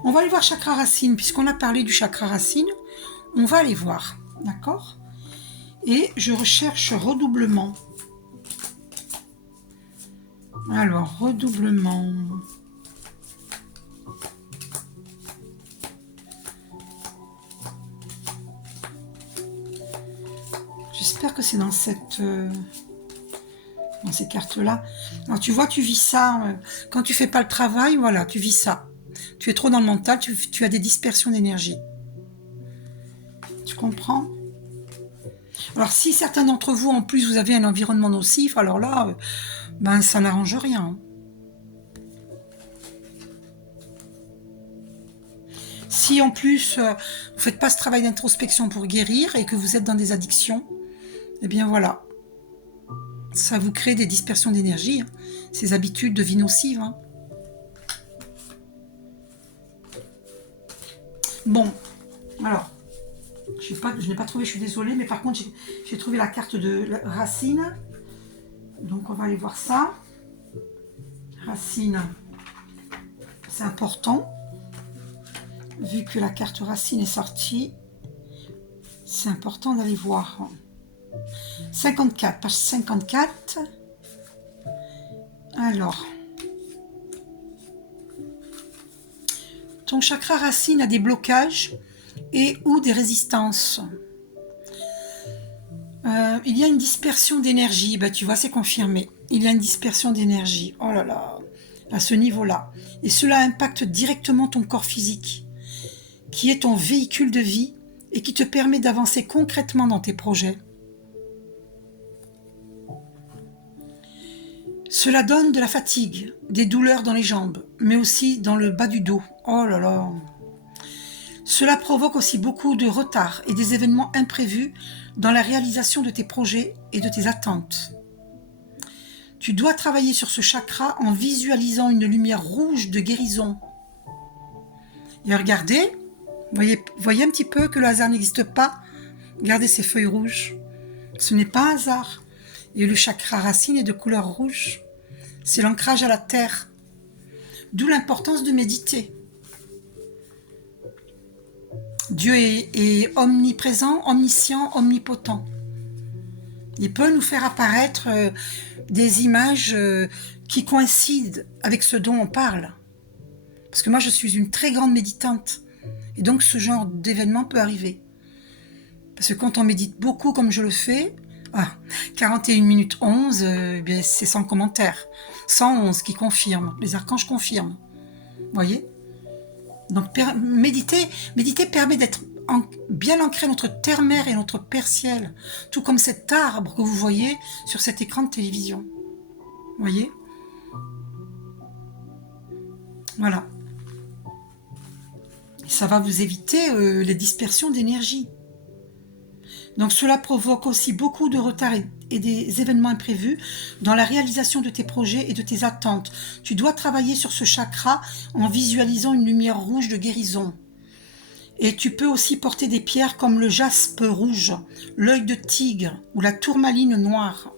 On va aller voir chakra racine, puisqu'on a parlé du chakra racine. On va aller voir. D'accord. Et je recherche redoublement. Alors, redoublement. J'espère que c'est dans ces cartes-là. Alors, tu vois, tu vis ça. Quand tu fais pas le travail, voilà, tu vis ça. Tu es trop dans le mental, tu as des dispersions d'énergie. Tu comprends? Alors, si certains d'entre vous, en plus, vous avez un environnement nocif, alors là, ben, ça n'arrange rien. Si, en plus, vous ne faites pas ce travail d'introspection pour guérir et que vous êtes dans des addictions, eh bien, voilà. Ça vous crée des dispersions d'énergie, hein, ces habitudes de vie nocives. Hein. Bon, alors, je n'ai pas trouvé, je suis désolée, mais par contre, j'ai trouvé la carte de racine. Donc, on va aller voir ça. Racine, c'est important. vu que la carte racine est sortie, c'est important d'aller voir. 54, page 54. Alors, ton chakra racine a des blocages et ou des résistances. Il y a une dispersion d'énergie. Bah, tu vois, c'est confirmé. Il y a une dispersion d'énergie. Oh là là, à ce niveau-là. Et cela impacte directement ton corps physique, qui est ton véhicule de vie et qui te permet d'avancer concrètement dans tes projets. Cela donne de la fatigue, des douleurs dans les jambes, mais aussi dans le bas du dos. Oh là là. Cela provoque aussi beaucoup de retard et des événements imprévus dans la réalisation de tes projets et de tes attentes. Tu dois travailler sur ce chakra en visualisant une lumière rouge de guérison. Et regardez, voyez un petit peu que le hasard n'existe pas. Regardez ces feuilles rouges. Ce n'est pas un hasard. Et le chakra racine est de couleur rouge. C'est l'ancrage à la terre. D'où l'importance de méditer. Dieu est omniprésent, omniscient, omnipotent. Il peut nous faire apparaître des images qui coïncident avec ce dont on parle. Parce que moi, je suis une très grande méditante. Et donc, ce genre d'événement peut arriver. Parce que quand on médite beaucoup comme je le fais, 41 minutes 11, c'est sans commentaire. 111 qui confirme. Les archanges confirment. Vous voyez ? Donc, méditer permet d'être bien ancré notre terre-mère et notre père ciel, tout comme cet arbre que vous voyez sur cet écran de télévision. Vous voyez ? Voilà. Et ça va vous éviter les dispersions d'énergie. Donc, cela provoque aussi beaucoup de retard et des événements imprévus dans la réalisation de tes projets et de tes attentes. Tu dois travailler sur ce chakra en visualisant une lumière rouge de guérison. Et tu peux aussi porter des pierres comme le jaspe rouge, l'œil de tigre ou la tourmaline noire.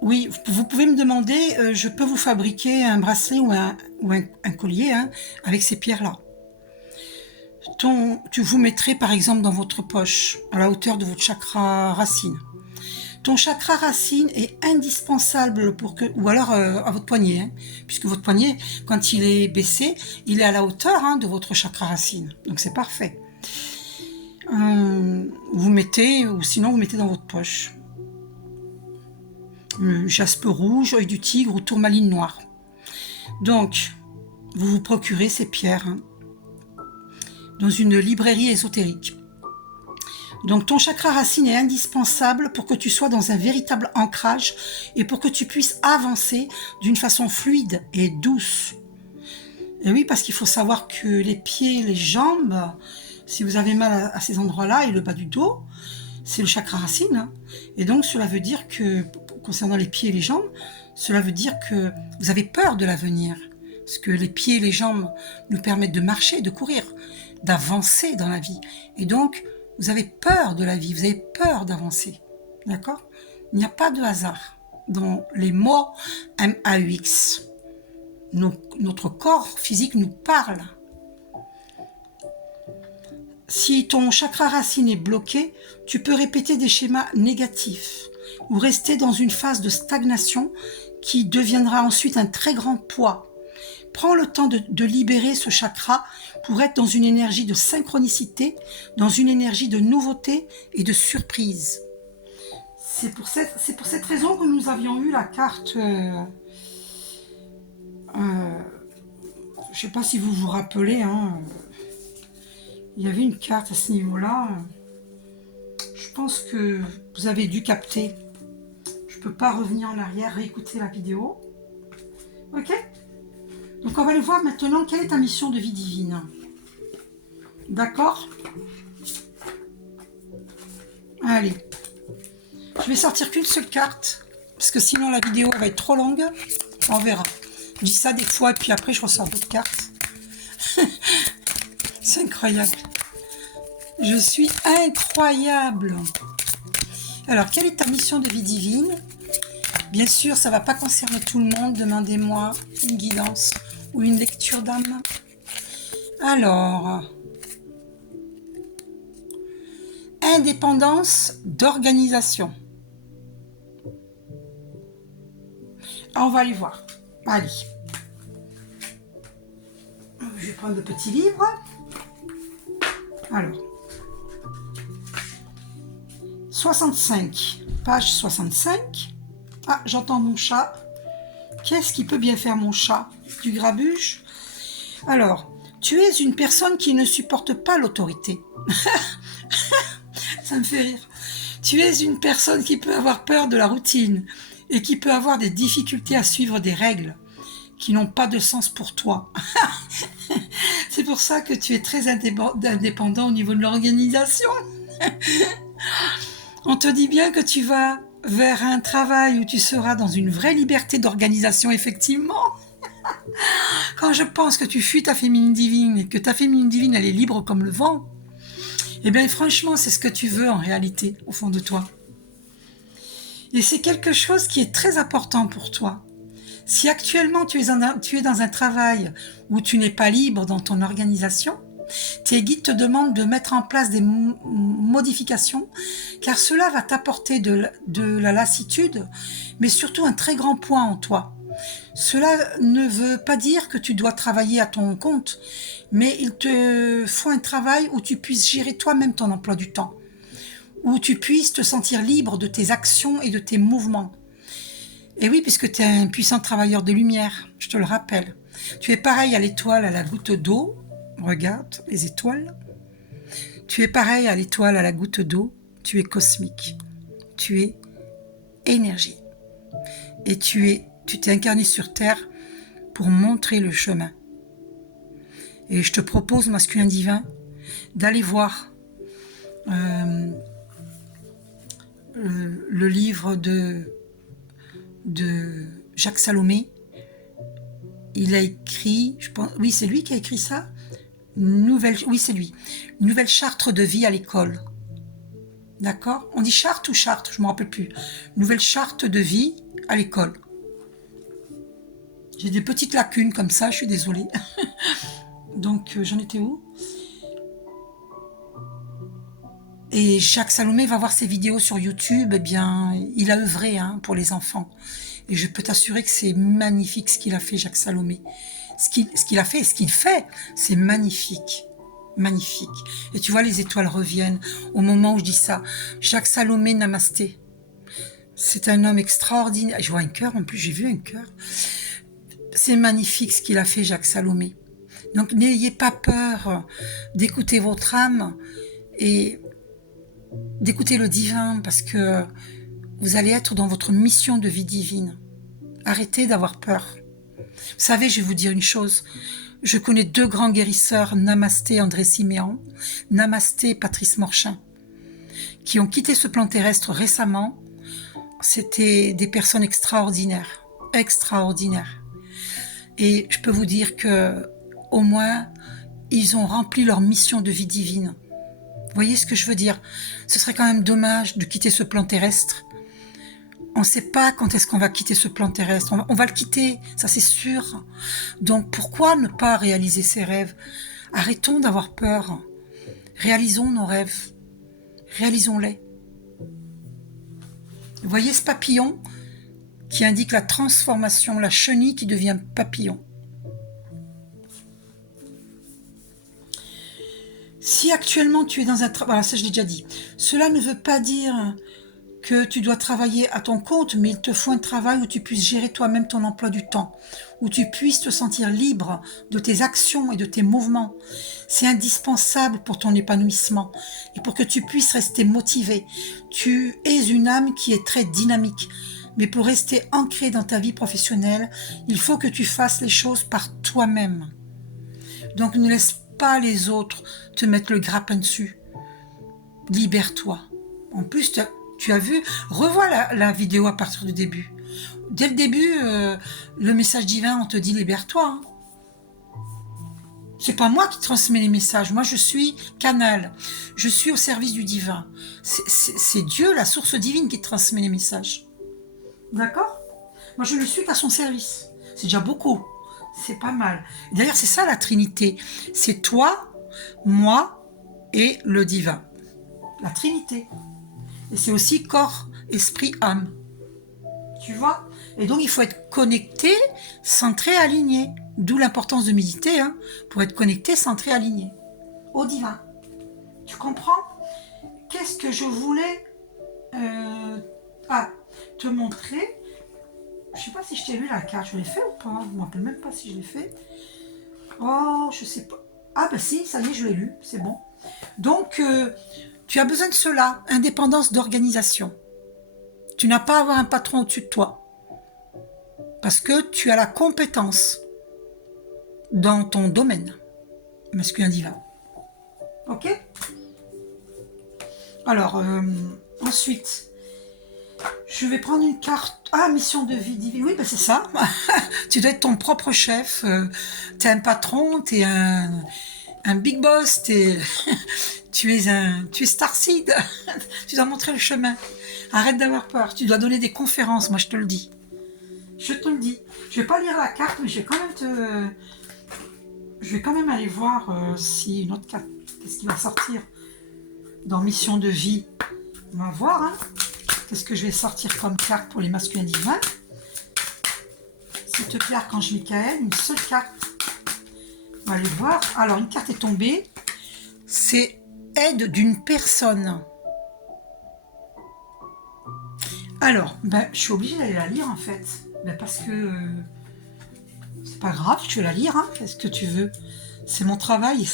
Oui, vous pouvez me demander, je peux vous fabriquer un bracelet ou un collier avec ces pierres-là. Tu vous mettrais par exemple dans votre poche, à la hauteur de votre chakra racine. Ton chakra racine est indispensable ou alors à votre poignet, puisque votre poignet, quand il est baissé, il est à la hauteur de votre chakra racine. Donc c'est parfait. Vous mettez, ou sinon vous mettez dans votre poche. Jaspe rouge, œil du tigre ou tourmaline noire. Donc, vous vous procurez ces pierres dans une librairie ésotérique. Donc ton chakra racine est indispensable pour que tu sois dans un véritable ancrage et pour que tu puisses avancer d'une façon fluide et douce. Et oui, parce qu'il faut savoir que les pieds, les jambes, si vous avez mal à ces endroits-là et le bas du dos, c'est le chakra racine. Et donc cela veut dire que, concernant les pieds et les jambes, cela veut dire que vous avez peur de l'avenir. Parce que les pieds et les jambes nous permettent de marcher, de courir, d'avancer dans la vie. Et donc, vous avez peur de la vie, vous avez peur d'avancer. D'accord ? Il n'y a pas de hasard dans les mots MAUX. Notre corps physique nous parle. Si ton chakra racine est bloqué, tu peux répéter des schémas négatifs ou rester dans une phase de stagnation qui deviendra ensuite un très grand poids. Prends le temps de libérer ce chakra pour être dans une énergie de synchronicité, dans une énergie de nouveauté et de surprise. C'est pour cette raison que nous avions eu la carte... je ne sais pas si vous vous rappelez, il y avait une carte à ce niveau-là. Je pense que vous avez dû capter. Je ne peux pas revenir en arrière, réécouter la vidéo. Ok ? Donc on va aller voir maintenant quelle est ta mission de vie divine. D'accord ? Allez. Je vais sortir qu'une seule carte, parce que sinon la vidéo va être trop longue. On verra. Je dis ça des fois et puis après je ressors d'autres cartes. C'est incroyable. Je suis incroyable. Alors, quelle est ta mission de vie divine ? Bien sûr, ça ne va pas concerner tout le monde. Demandez-moi une guidance ou une lecture d'âme. Alors, indépendance d'organisation. On va aller voir. Allez. Je vais prendre le petit livre. Alors, 65, page 65. Ah, j'entends mon chat. Qu'est-ce qui peut bien faire mon chat? Du grabuge. Alors, tu es une personne qui ne supporte pas l'autorité. Ça me fait rire. Tu es une personne qui peut avoir peur de la routine et qui peut avoir des difficultés à suivre des règles qui n'ont pas de sens pour toi. C'est pour ça que tu es très indépendant au niveau de l'organisation. On te dit bien que tu vas vers un travail où tu seras dans une vraie liberté d'organisation, effectivement. Quand je pense que tu fuis ta féminine divine et que ta féminine divine, elle est libre comme le vent, eh bien, franchement, c'est ce que tu veux en réalité, au fond de toi. Et c'est quelque chose qui est très important pour toi. Si actuellement tu es dans un travail où tu n'es pas libre dans ton organisation, tes guides te demandent de mettre en place des modifications, car cela va t'apporter de la lassitude, mais surtout un très grand point en toi. Cela ne veut pas dire que tu dois travailler à ton compte, mais il te faut un travail où tu puisses gérer toi-même ton emploi du temps, où tu puisses te sentir libre de tes actions et de tes mouvements. Et oui, puisque tu es un puissant travailleur de lumière, je te le rappelle. Tu es pareil à l'étoile, à la goutte d'eau. Regarde les étoiles. Tu es pareil à l'étoile, à la goutte d'eau. Tu es cosmique. Tu es énergie. Et tu t'es incarné sur Terre pour montrer le chemin. Et je te propose, masculin divin, d'aller voir le livre de Jacques Salomé. Il a écrit, je pense, oui, c'est lui qui a écrit ça. Oui, c'est lui. Nouvelle charte de vie à l'école. D'accord? On dit charte ou charte? Je ne me rappelle plus. Nouvelle charte de vie à l'école. J'ai des petites lacunes comme ça, je suis désolée. Donc, j'en étais où? Et Jacques Salomé va voir ses vidéos sur YouTube. Eh bien, il a œuvré pour les enfants. Et je peux t'assurer que c'est magnifique ce qu'il a fait, Jacques Salomé. Ce qu'il a fait et ce qu'il fait, c'est magnifique. Magnifique. Et tu vois, les étoiles reviennent au moment où je dis ça. Jacques Salomé, namasté. C'est un homme extraordinaire. Je vois un cœur, en plus, j'ai vu un cœur. C'est magnifique ce qu'il a fait, Jacques Salomé. Donc, n'ayez pas peur d'écouter votre âme et d'écouter le divin, parce que vous allez être dans votre mission de vie divine. Arrêtez d'avoir peur. Vous savez, je vais vous dire une chose. Je connais 2 grands guérisseurs, Namasté André Siméon, Namasté Patrice Morchin, qui ont quitté ce plan terrestre récemment. C'était des personnes extraordinaires, extraordinaires. Et je peux vous dire que, au moins, ils ont rempli leur mission de vie divine. Vous voyez ce que je veux dire? Ce serait quand même dommage de quitter ce plan terrestre. On ne sait pas quand est-ce qu'on va quitter ce plan terrestre. On va le quitter, ça c'est sûr. Donc pourquoi ne pas réaliser ses rêves? Arrêtons d'avoir peur. Réalisons nos rêves. Réalisons-les. Vous voyez ce papillon qui indique la transformation, la chenille qui devient papillon. Si actuellement tu es dans un travail, voilà, ça je l'ai déjà dit, cela ne veut pas dire que tu dois travailler à ton compte, mais il te faut un travail où tu puisses gérer toi-même ton emploi du temps, où tu puisses te sentir libre de tes actions et de tes mouvements. C'est indispensable pour ton épanouissement et pour que tu puisses rester motivé. Tu es une âme qui est très dynamique, mais pour rester ancré dans ta vie professionnelle, il faut que tu fasses les choses par toi-même. Donc ne laisse pas les autres te mettre le grappin dessus. Libère-toi. En plus, tu as vu, revois la vidéo à partir du début. Dès le début, le message divin, on te dit libère-toi. C'est pas moi qui transmets les messages. Moi, je suis canal. Je suis au service du divin. C'est Dieu, la source divine, qui transmet les messages. D'accord? Moi, je ne suis qu'à son service. C'est déjà beaucoup. C'est pas mal. D'ailleurs, c'est ça la Trinité. C'est toi, moi et le divin. La Trinité. Et c'est aussi corps, esprit, âme. Tu vois? Et donc, il faut être connecté, centré, aligné. D'où l'importance de méditer, hein, pour être connecté, centré, aligné. Au divin. Tu comprends? Qu'est-ce que je voulais te montrer? Je sais pas si je t'ai lu la carte. Je l'ai fait ou pas? Je ne me rappelle même pas si je l'ai fait. Oh, je sais pas. Ah ben si, ça y est, je l'ai lu. C'est bon. Donc, tu as besoin de cela. Indépendance d'organisation. Tu n'as pas à avoir un patron au-dessus de toi. Parce que tu as la compétence dans ton domaine masculin divin. Ok? Alors, ensuite, je vais prendre une carte. Ah, mission de vie divine. Oui, ben c'est ça. Tu dois être ton propre chef. Tu es un patron, tu es un big boss, tu es Starseed. Tu dois montrer le chemin. Arrête d'avoir peur. Tu dois donner des conférences, moi je te le dis. Je te le dis. Je vais pas lire la carte, mais je vais quand même aller voir si une autre carte, qu'est-ce qui va sortir dans mission de vie. On va voir, hein. Qu'est-ce que je vais sortir comme carte pour les masculins divins. S'il te plaît, Archange Michael, une seule carte. On va aller voir. Alors, une carte est tombée. C'est aide d'une personne. Alors, je suis obligée d'aller la lire en fait. Parce que c'est pas grave, je vais la lire. Hein. Qu'est-ce que tu veux? C'est mon travail.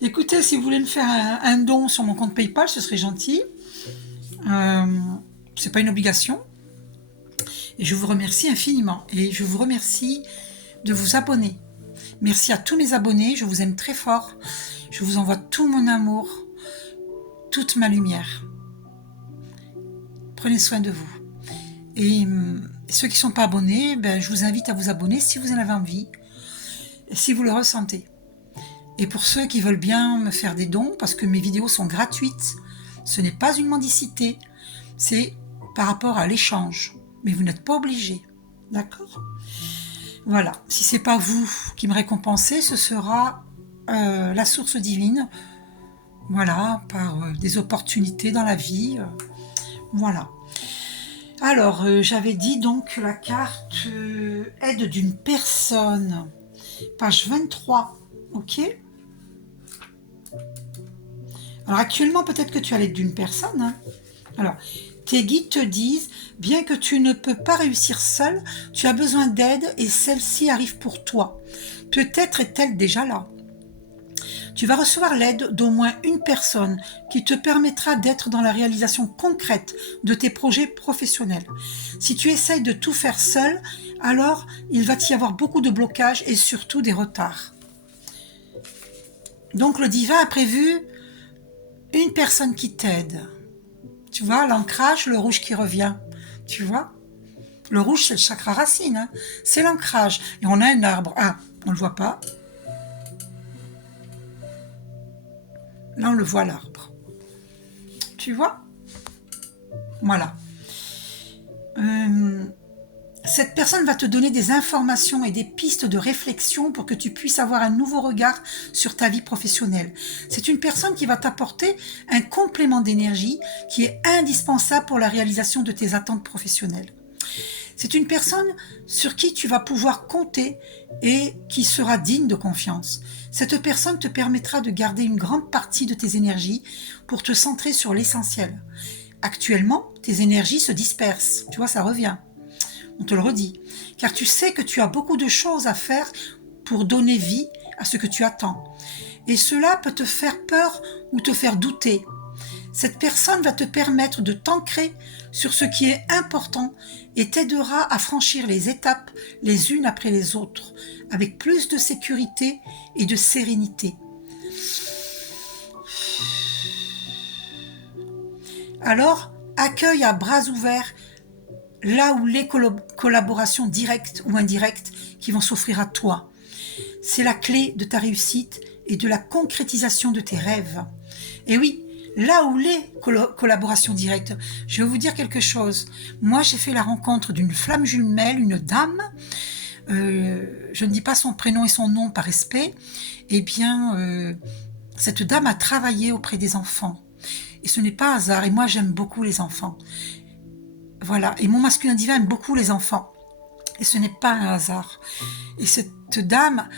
Écoutez, si vous voulez me faire un don sur mon compte PayPal, ce serait gentil. C'est pas une obligation. Et je vous remercie infiniment. Et je vous remercie de vous abonner. Merci à tous mes abonnés. Je vous aime très fort. Je vous envoie tout mon amour, toute ma lumière. Prenez soin de vous. Et ceux qui ne sont pas abonnés, je vous invite à vous abonner si vous en avez envie, et si vous le ressentez. Et pour ceux qui veulent bien me faire des dons, parce que mes vidéos sont gratuites, ce n'est pas une mendicité, c'est par rapport à l'échange. Mais vous n'êtes pas obligés, d'accord? Voilà, si ce n'est pas vous qui me récompensez, ce sera la source divine, voilà, par des opportunités dans la vie, voilà. Alors, j'avais dit donc la carte aide d'une personne, page 23, ok? Alors actuellement, peut-être que tu as l'aide d'une personne. Hein. Alors, tes guides te disent, bien que tu ne peux pas réussir seul, tu as besoin d'aide et celle-ci arrive pour toi. Peut-être est-elle déjà là. Tu vas recevoir l'aide d'au moins une personne qui te permettra d'être dans la réalisation concrète de tes projets professionnels. Si tu essayes de tout faire seul, alors il va y avoir beaucoup de blocages et surtout des retards. Donc le divin a prévu une personne qui t'aide. Tu vois, l'ancrage, le rouge qui revient. Tu vois? Le rouge, c'est le chakra racine. Hein. C'est l'ancrage. Et on a un arbre. Ah, on ne le voit pas. Là, on le voit, l'arbre. Tu vois? Voilà. Cette personne va te donner des informations et des pistes de réflexion pour que tu puisses avoir un nouveau regard sur ta vie professionnelle. C'est une personne qui va t'apporter un complément d'énergie qui est indispensable pour la réalisation de tes attentes professionnelles. C'est une personne sur qui tu vas pouvoir compter et qui sera digne de confiance. Cette personne te permettra de garder une grande partie de tes énergies pour te centrer sur l'essentiel. Actuellement, tes énergies se dispersent. Tu vois, ça revient. On te le redit. Car tu sais que tu as beaucoup de choses à faire pour donner vie à ce que tu attends. Et cela peut te faire peur ou te faire douter. Cette personne va te permettre de t'ancrer sur ce qui est important et t'aidera à franchir les étapes les unes après les autres, avec plus de sécurité et de sérénité. Alors, accueille à bras ouverts là où les collaborations directes ou indirectes qui vont s'offrir à toi. C'est la clé de ta réussite et de la concrétisation de tes rêves. Et oui, là où les collaborations directes, je vais vous dire quelque chose. Moi, j'ai fait la rencontre d'une flamme jumelle, une dame, je ne dis pas son prénom et son nom par respect, eh bien, cette dame a travaillé auprès des enfants. Et ce n'est pas hasard. Et moi, j'aime beaucoup les enfants. Voilà. Et mon masculin divin aime beaucoup les enfants. Et ce n'est pas un hasard. Et cette dame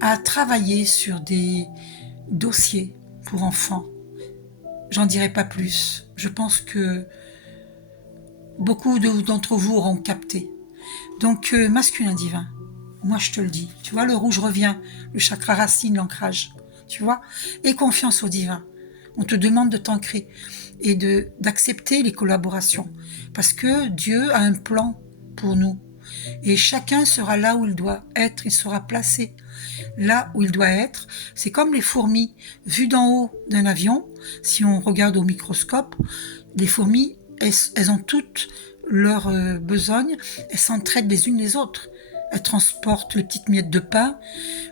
a travaillé sur des dossiers pour enfants. J'en dirai pas plus. Je pense que beaucoup d'entre vous auront capté. Donc, masculin divin, moi je te le dis. Tu vois, le rouge revient, le chakra racine, l'ancrage. Tu vois, et confiance au divin. On te demande de t'ancrer et d'accepter les collaborations. Parce que Dieu a un plan pour nous. Et chacun sera là où il doit être, il sera placé là où il doit être. C'est comme les fourmis vues d'en haut d'un avion. Si on regarde au microscope, les fourmis, elles ont toutes leurs besognes, elles s'entraident les unes les autres. Elles transportent les petites miettes de pain,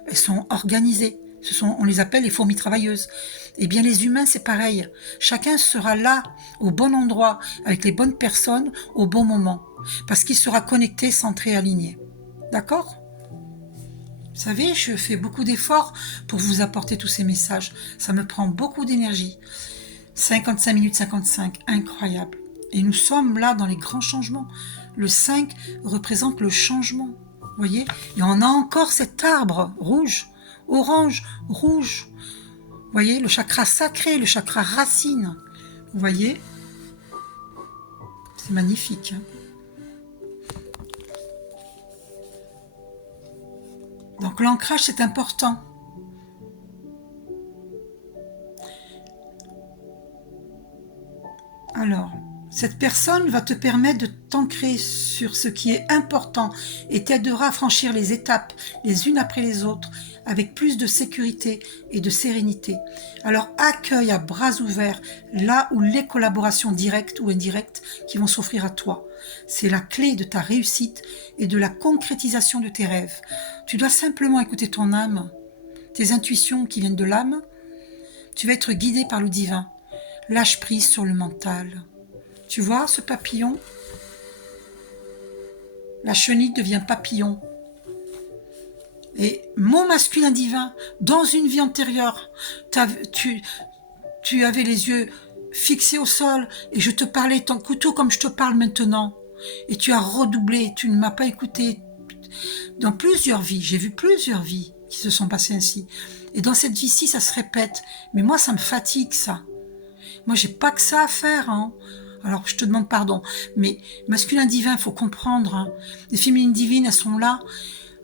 elles sont organisées. On les appelle les fourmis travailleuses. Eh bien, les humains, c'est pareil. Chacun sera là, au bon endroit, avec les bonnes personnes, au bon moment. Parce qu'il sera connecté, centré, aligné. D'accord ? Vous savez, je fais beaucoup d'efforts pour vous apporter tous ces messages. Ça me prend beaucoup d'énergie. 55 minutes 55, incroyable. Et nous sommes là dans les grands changements. Le 5 représente le changement. Vous voyez ? Et on a encore cet arbre rouge, orange, rouge. Vous voyez, le chakra sacré, le chakra racine. Vous voyez ? C'est magnifique. Hein ? Donc l'ancrage, c'est important. Alors, cette personne va te permettre de t'ancrer sur ce qui est important et t'aidera à franchir les étapes les unes après les autres avec plus de sécurité et de sérénité. Alors accueille à bras ouverts là où les collaborations directes ou indirectes qui vont s'offrir à toi. C'est la clé de ta réussite et de la concrétisation de tes rêves. Tu dois simplement écouter ton âme, tes intuitions qui viennent de l'âme. Tu vas être guidé par le divin. Lâche prise sur le mental. Tu vois ce papillon ? La chenille devient papillon. Et mon masculin divin, dans une vie antérieure, tu avais les yeux fixés au sol et je te parlais ton couteau comme je te parle maintenant. Et tu as redoublé, tu ne m'as pas écouté. Dans plusieurs vies, j'ai vu plusieurs vies qui se sont passées ainsi. Et dans cette vie-ci, ça se répète. Mais moi, ça me fatigue, ça. Moi, j'ai pas que ça à faire, hein. Alors, je te demande pardon. Mais masculin divin, il faut comprendre. Hein. Les féminines divines, elles sont là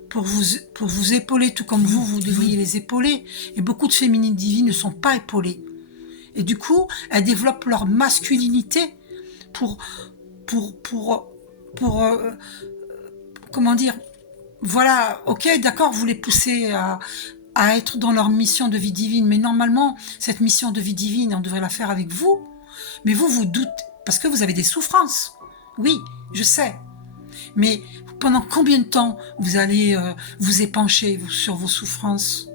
pour vous épauler, tout comme vous devriez les épauler. Et beaucoup de féminines divines ne sont pas épaulées. Et du coup, elles développent leur masculinité pour comment dire, voilà, ok, d'accord, vous les poussez à être dans leur mission de vie divine, mais normalement, cette mission de vie divine, on devrait la faire avec vous. Mais vous doutez, parce que vous avez des souffrances. Oui, je sais. Mais pendant combien de temps vous allez vous épancher sur vos souffrances ?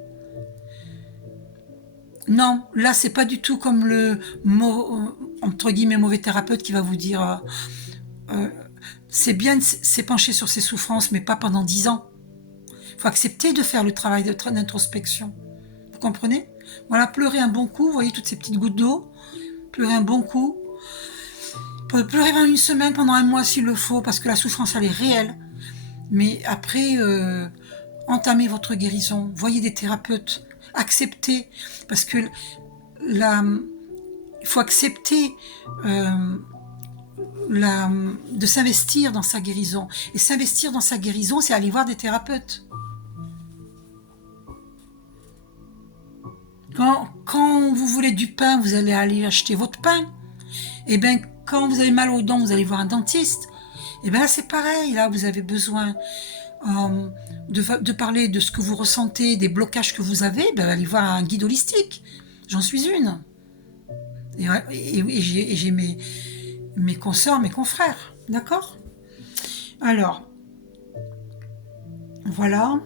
Non, là, c'est pas du tout comme le entre guillemets mauvais thérapeute qui va vous dire c'est bien de s'épancher sur ses souffrances, mais pas pendant 10 ans. Il faut accepter de faire le travail d'introspection. Vous comprenez ? Voilà, pleurer un bon coup, vous voyez toutes ces petites gouttes d'eau, pleurer un bon coup. Pleurer pendant une semaine, pendant un mois s'il le faut, parce que la souffrance, elle est réelle. Mais après, entamez votre guérison. Voyez des thérapeutes. Acceptez. Parce que il faut accepter de s'investir dans sa guérison. Et s'investir dans sa guérison, c'est aller voir des thérapeutes. Quand vous voulez du pain, vous allez aller acheter votre pain. Et bien, quand vous avez mal aux dents, vous allez voir un dentiste. Et bien là, c'est pareil. Là, vous avez besoin de parler de ce que vous ressentez, des blocages que vous avez. Ben, allez voir un guide holistique. J'en suis une. Et j'ai mes consoeurs, mes confrères. D'accord ? Alors, voilà.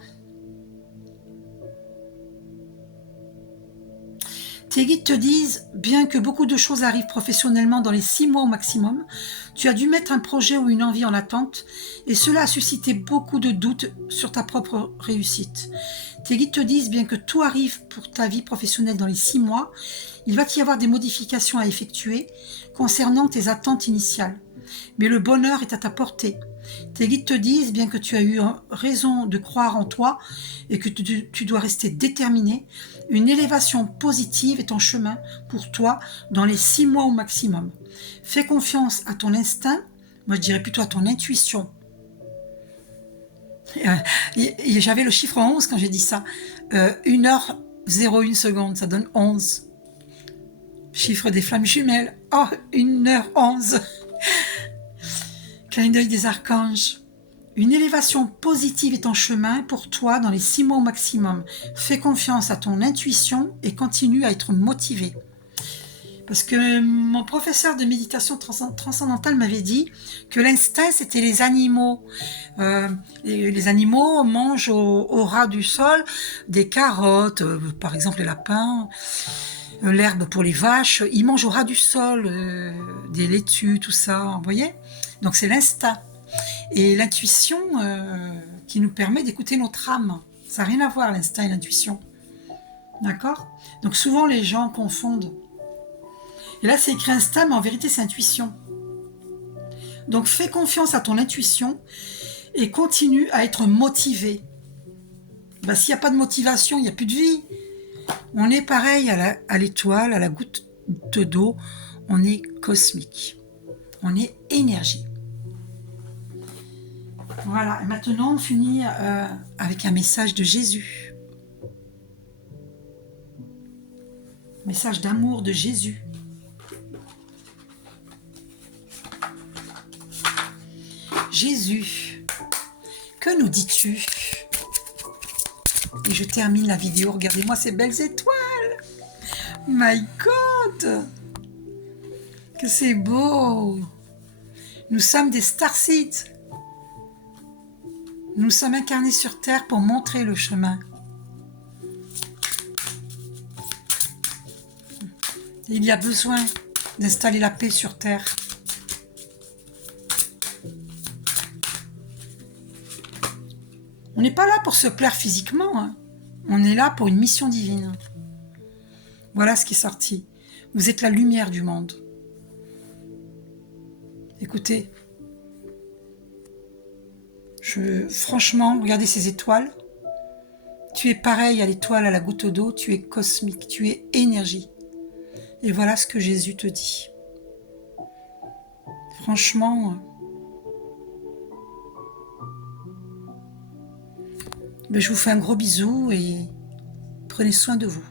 Tes guides te disent, bien que beaucoup de choses arrivent professionnellement dans les 6 mois au maximum, tu as dû mettre un projet ou une envie en attente et cela a suscité beaucoup de doutes sur ta propre réussite. Tes guides te disent, bien que tout arrive pour ta vie professionnelle dans les 6 mois, il va y avoir des modifications à effectuer concernant tes attentes initiales. Mais le bonheur est à ta portée. Tes guides te disent, bien que tu as eu raison de croire en toi et que tu dois rester déterminé, une élévation positive est en chemin pour toi dans les 6 mois au maximum. Fais confiance à ton instinct, moi je dirais plutôt à ton intuition. Et j'avais le chiffre 11 quand j'ai dit ça. 1h01 seconde, ça donne 11. Chiffre des flammes jumelles. Oh, 1h11. Clin d'œil des archanges. Une élévation positive est en chemin pour toi dans les 6 mois au maximum. Fais confiance à ton intuition et continue à être motivé. Parce que mon professeur de méditation transcendantale m'avait dit que l'instinct, c'était les animaux. Les animaux mangent au ras du sol des carottes, par exemple les lapins, l'herbe pour les vaches. Ils mangent au ras du sol, des laitues, tout ça, vous voyez? Donc c'est l'instinct. Et l'intuition qui nous permet d'écouter notre âme. Ça n'a rien à voir, l'instinct et l'intuition. D'accord? Donc souvent les gens confondent. Et là c'est écrit instinct, mais en vérité c'est intuition. Donc fais confiance à ton intuition et continue à être motivé. Ben, s'il n'y a pas de motivation, il n'y a plus de vie. On est pareil à l'étoile, à la goutte d'eau. On est cosmique. On est énergie. Voilà, et maintenant on finit avec un message de Jésus. Message d'amour de Jésus. Jésus, que nous dis-tu? Et je termine la vidéo, regardez-moi ces belles étoiles. My God, que c'est beau. Nous sommes des starseeds. Nous sommes incarnés sur Terre pour montrer le chemin. Il y a besoin d'installer la paix sur Terre. On n'est pas là pour se plaire physiquement, hein. On est là pour une mission divine. Voilà ce qui est sorti. Vous êtes la lumière du monde. Écoutez, franchement, regardez ces étoiles. Tu es pareil à l'étoile, à la goutte d'eau, tu es cosmique, tu es énergie. Et voilà ce que Jésus te dit. Franchement, je vous fais un gros bisou et prenez soin de vous.